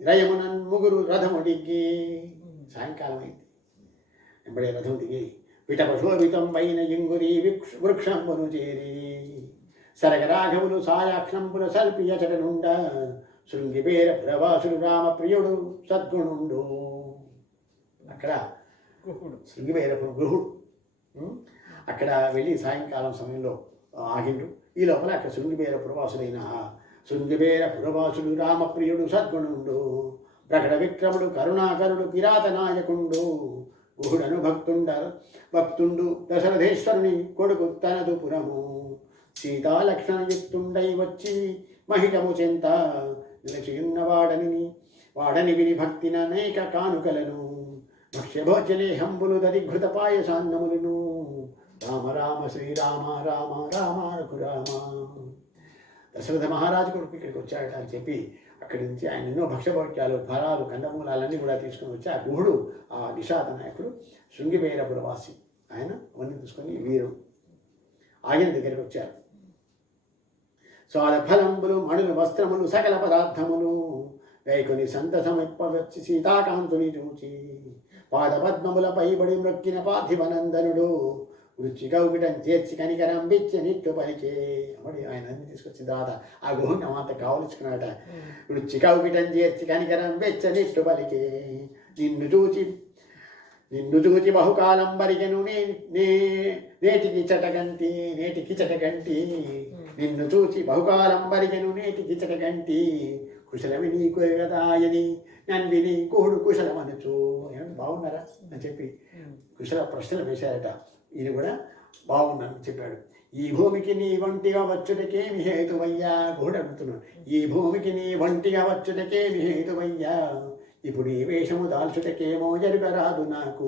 రయమునన్ ముగ్గురు రథము డిగ్గి. సాయంకాలం అయింది. వెంబడే రథం దిగి పిటపశోభితం పైన ఇంగురి వృక్షంబును చేరి సరగ రాఘవులు సాయాక్షంబుల సల్పియచట నుండ శృంగిబేర పురవాసుడు రామప్రియుడు సద్గుణుండు. అక్కడ శృంగిబేరపుడు గృహుడు అక్కడ వెళ్ళి సాయంకాలం సమయంలో ఆగిండు. ఈ లోపల అక్కడ శృంగిబేర పురవాసుడైన శృంగిబేర పురవాసుడు రామప్రియుడు సద్గుణుండు ప్రకట విక్రముడు కరుణాకరుడు కిరాత నాయకుండు గుహుడను భక్తుండు దశరథేశ్వరుని కొడుకు తనదు పురము సీతాలక్ష్మణయుక్తుండై వచ్చి మహిళము చెంత నిలచియున్న వాడని విని భక్తిన అనేక కానుకలను భక్ష్యభోజలేహంబులు దరిఘృత పాయసాన్నములను రామ రామ శ్రీరామ రామ రామ రఘురామ. దశరథ మహారాజు కొడుకు ఇక్కడికి వచ్చాడట అని చెప్పి అక్కడి నుంచి ఆయన ఎన్నో భక్ష్యభోక్యాలు ఫలాలు కందమూలాలన్నీ కూడా తీసుకుని వచ్చి ఆ గుహుడు ఆ నిషాద నాయకుడు శృంగిబేరపురవాసి ఆయన అవన్నీ తీసుకొని వీరు ఆగిన దగ్గరికి వచ్చారు. స్వాద ఫలంబులు మణులు వస్త్రములు సకల పదార్థములు గైకొని సంతసమిప్పవచ్చి సీతాకాంతుని చూచి పాదపద్మములపై బడి మ్రొక్కిన పార్థివనందనుడు వృచ్చి కౌగిటం చేర్చి కనికరం బిచ్చి నిట్టు పలికే. అమ్మడి ఆయన అన్ని తీసుకొచ్చిన తర్వాత ఆ గుహుని అమాంత కావలుచుకున్నాడట. వృచ్చి కౌగిటం చేర్చి కనికరం బిచ్చ నిట్టు పలికే నిన్ను చూచి బహుకాలం బరిగెను నేటికి చటగంటి నిన్ను చూచి బహుకాలం బరిగెను నేటికి చటగంటి కుశలమి నీకు ఎగదాయని నన్విని కుహుడు కుశలమనుచు. ఏమంటే బాగున్నారా అని చెప్పి కుశల ప్రశ్నలు వేశారట. ఈయన కూడా బాగున్నాను చెప్పాడు. ఈ భూమికి నీ వంటిగా వచ్చుటకేమి హేతువయ్యా. గుహుడు అడుగుతున్నాడు, ఈ భూమికి నీ వంటిగా వచ్చుటకేమి హేతువయ్యా. ఇప్పుడు ఈ వేషము దాల్చుటకేమో జరుగరాదు నాకు.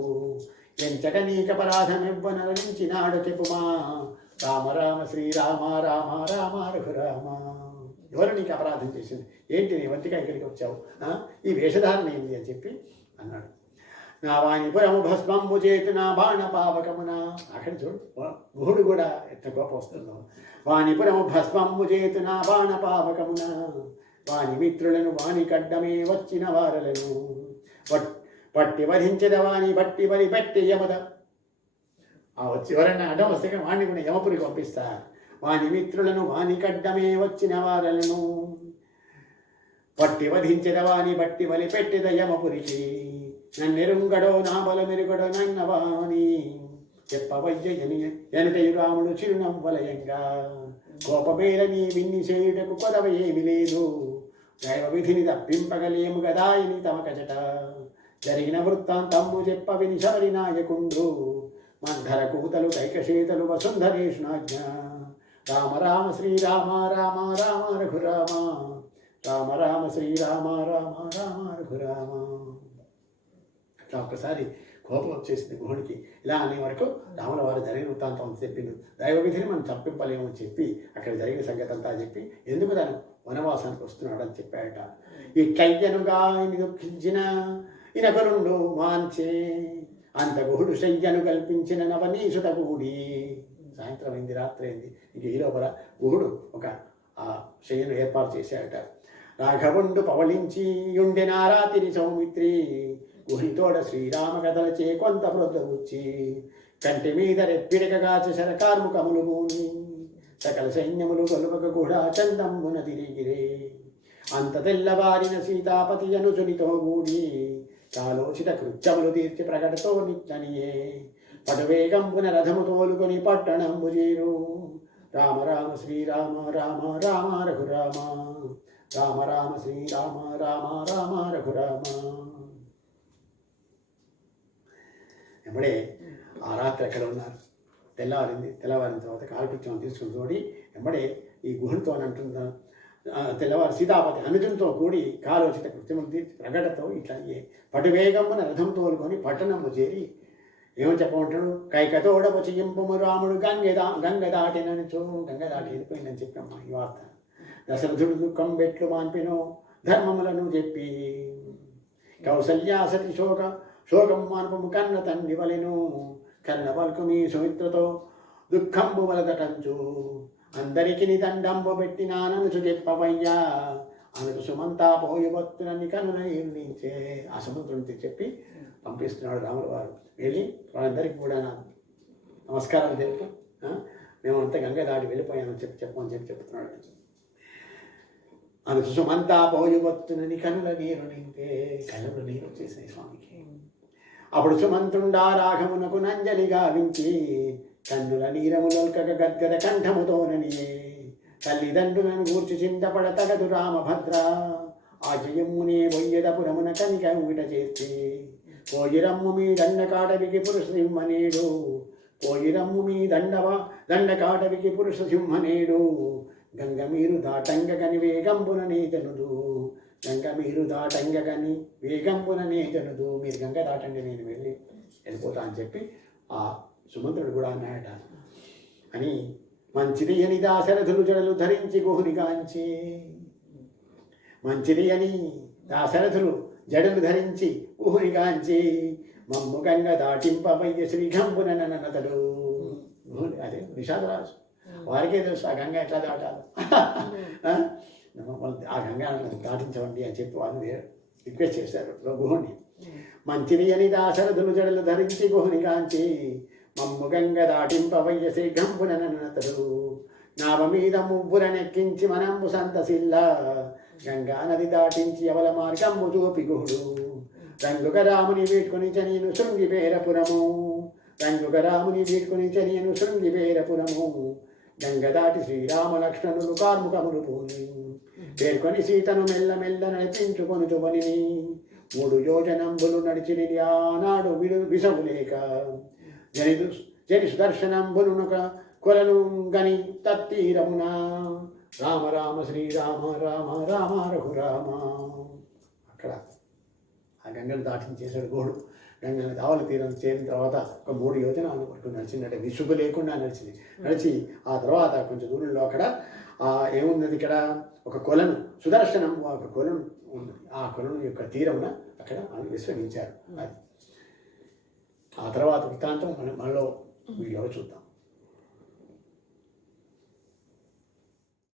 ఎంచక నీకపరాధమివ్వనరించినాడు చెప్పుమా. రామ రామ శ్రీరామ రామ రామ రఘురామ. ఎవరు నీకు అపరాధం చేసింది? ఏంటి నీ వంటిగా ఇక్కడికి వచ్చావు? ఈ వేషధారణ ఏంటి అని చెప్పి అన్నాడు. నా వాణిపురము భస్మము చేతు నా బాణ పావకమున. అక్కడ చూడు గుహుడు కూడా ఎంత గొప్ప వస్తుందో. వాణిపురము భస్మము చేతు నా బాణ పావకమున, వాణి మిత్రులను వాణి కడ్డమే వచ్చిన వారలను, పట్టి వధించద వాణి బట్టి వరి పెట్టి యమద. వచ్చి ఎవరైనా అడ్డం వస్తే వాణ్ణి కూడా యమపురికి పంపిస్తా. వాణి మిత్రులను వాణి కడ్డమే వచ్చిన వారలను, పట్టి వధించద వాణి బట్టి వలి పెట్టిద యమపురికి. నన్నెరుంగడో నా బల మెరుగడో నన్నవాణి, చెప్పవయ్య ఎనటయు రాముడు చిరునవ్వలయంగా. కోపమేలని విన్ని చేయుటకు కొదవ ఏమి లేదు, దైవ విధిని తప్పింపగలేము గదాయని తమ కజట. జరిగిన వృత్తాంతమ్ము చెప్ప విని శబరి నాయకుండు, మంధర కూతలు కైకశేతలు వసుంధరేష్ణాజ్ఞ. రామ రామ శ్రీరామ రామ రామ రఘురామ, రామ రామ శ్రీరామ రామ రామ రఘురామ. అట్లా ఒక్కసారి కోపం వచ్చేసింది గుహుడికి. ఇలా అనే వరకు రాముల వారు జరిగిన వృత్తాంతం చెప్పింది. దైవ విధిని మనం తప్పింపలేమని చెప్పి అక్కడ జరిగిన సంగతి అంతా చెప్పి ఎందుకు తను వనవాసానికి వస్తున్నాడు అని చెప్పాడట. ఇట్లయ్యనుగా ఇని దుఃఖించిన ఇనకరుండు మాంచే, అంత గుహుడు శయ్యను కల్పించిన నవనీసుత కూడి. సాయంత్రం అయింది, రాత్రి అయింది. ఇంక ఈ లోపల గుహుడు ఒక శయ్యను ఏర్పాటు చేశాడట. రాఘవుండు పవళించి ఉండిన రాతిరి సౌమిత్రి, గుహితోడ శ్రీరామ కథలచే కొంత ప్రొద్దవుచ్చి. కంటి మీద రెప్పిడకగాచ శరకార్ముకములు మూని, సకల సైన్యములు కొలువక కూడా చందంబున తిరిగిరే. అంత తెల్లవారిన సీతాపతి అనుజునితో కూడి, కాలోచిత కృత్యములు తీర్చి ప్రకటతో నిట్టనియే. పటువేగంబున రథము తోలుకొని పట్టణంబు చేరు. రామ రామ శ్రీరామ రామ రామ రఘురామ, రామ రామ శ్రీరామ రామ రామ రఘురామ. ఎప్పుడే ఆ రాత్రి ఎక్కడ ఉన్నారు, తెల్లవారింది. తెల్లవారిన తర్వాత కాలకృత్యం తీసుకుని తోడి వెంబడే ఈ గుహుడితో అంటున్న తెల్లవారు సీతాపతి అనుజునితో కూడి కాలోచిత కృత్యములు తీర్చి ప్రగటతో ఇట్లా పటువేగమున రథం తోలుకొని పట్టణము చేరి ఏమని చెప్పమంటాడు. కైకతోడ వచియింపుము రాముడు గంగ దాటినచో. గంగ దాటి వెళ్ళిపోయిందని చెప్పాము ఈ వార్త. దశరథుడు దుఃఖం బెట్లు మాన్పినో ధర్మములను చెప్పి, కౌసల్యాసతి శోకం మాన్పము కన్న తండ్రి వలెను. కన్న పలుకు మీ సుమిత్రతో దుఃఖంబు వలదటంచు, అందరికి దండంబు పెట్టినాననుచు చెప్పవయ్యా. అనుకు సుమంతా పోయబత్తునని కనున నిర్ణయించే. ఆ సముద్రుడికి చెప్పి పంపిస్తున్నాడు రాముల వారు. వెళ్ళి వాళ్ళందరికీ కూడా నా నమస్కారాలు తెలుపు, మేమంతా గంగ దాటి వెళ్ళిపోయామని చెప్పమని చెప్తున్నాడు. అనుకు సుమంతా పోయబత్తునని కనుల నీరు నింపే. కళ్ళలో నీరు వచ్చేసాయి స్వామికి. అప్పుడు సుమంతుండా రాఘమునకు నంజలి గావించి, కన్నుల నీరములొల్కగ గద్గద కంఠముతోననియే. తల్లిదండ్రులను గూర్చి చింతపడ తగదు రామభద్ర, ఆ జయమ్మునే బొయ్యదపురమున కనిక ఊట చేర్చి. పోయిరమ్ము మీ దండకాటవికి పురుష సింహనేడు, పోయిరమ్ము మీ దండకాటవికి పురుష సింహనేడు. గంగ మీరు దాటంగ కని వేగంబున నేతనుదు, గంగ మీరు దాటంగ కని వేగంబున నేతనుదు. మీరు గంగ దాటండి, నేను వెళ్ళిపోతా అని చెప్పి ఆ సుమంత్రుడు కూడా అన్నాడట. అని మంచిది అని దాశరథులు జడలు ధరించి గుహునిగాంచి, మంచిది అని దాశరథులు జడలు ధరించి గుహునిగాంచి. మమ్ము గంగ దాటింపవయ్య శ్రీఘంబున ననతడు. అదే నిషాదరాజు వారికే తెలుసు ఆ గంగ ఎట్లా దాటాలి. ఆ గంగా దాటించవండి అని చెప్పి వాళ్ళు రిక్వెస్ట్ చేశారు గుహుని. మంచిది అని దాశరథులు జడలు ధరించి గుహునిగాంచి, మమ్ము గంగ దాటింపవయ్య శ్రీఘంబున ననతడు. నావ మీద మువ్వులనెక్కించి మనంబు సంతసిల్ల, గంగా నది దాటించి అవల మార్గంబు చూపి గుహుడు. రంగుక రాముని వీడ్కొని చనియను శృంగి పేరపురము, రంగుక రాముని వీడ్కొని చనియను శృంగి పేరపురము. గంగ దాటి శ్రీరామ లక్ష్మణులు కార్ముకములు పూని, పేర్కొని సీతను మెల్ల మెల్ల నడిపించుకొని చుబని. 3 యోజనంబులు నడిచిని ఆనాడు విసవులేక, జని సుదర్శనంబులునక కొలను గని తత్తీరమున. రామ రామ శ్రీరామ రామ రామ రఘురామ. అక్కడ ఆ గంగను దాటించేశాడు గోడు. గంగను దావల తీరం చేరిన తర్వాత ఒక 3 యోజనాలు పట్టుకుని నడిచిందంటే విసుగు లేకుండా నడిచి ఆ తర్వాత కొంచెం దూరంలో అక్కడ ఏమున్నది, ఇక్కడ ఒక కొలను సుదర్శనం ఒక కొలను ఉన్నది. ఆ కొలను యొక్క తీరమున అక్కడ విశ్రమించారు. అది ఆ తర్వాత వృత్తాంతం మనం మనలో వీడియోలో చూద్దాం.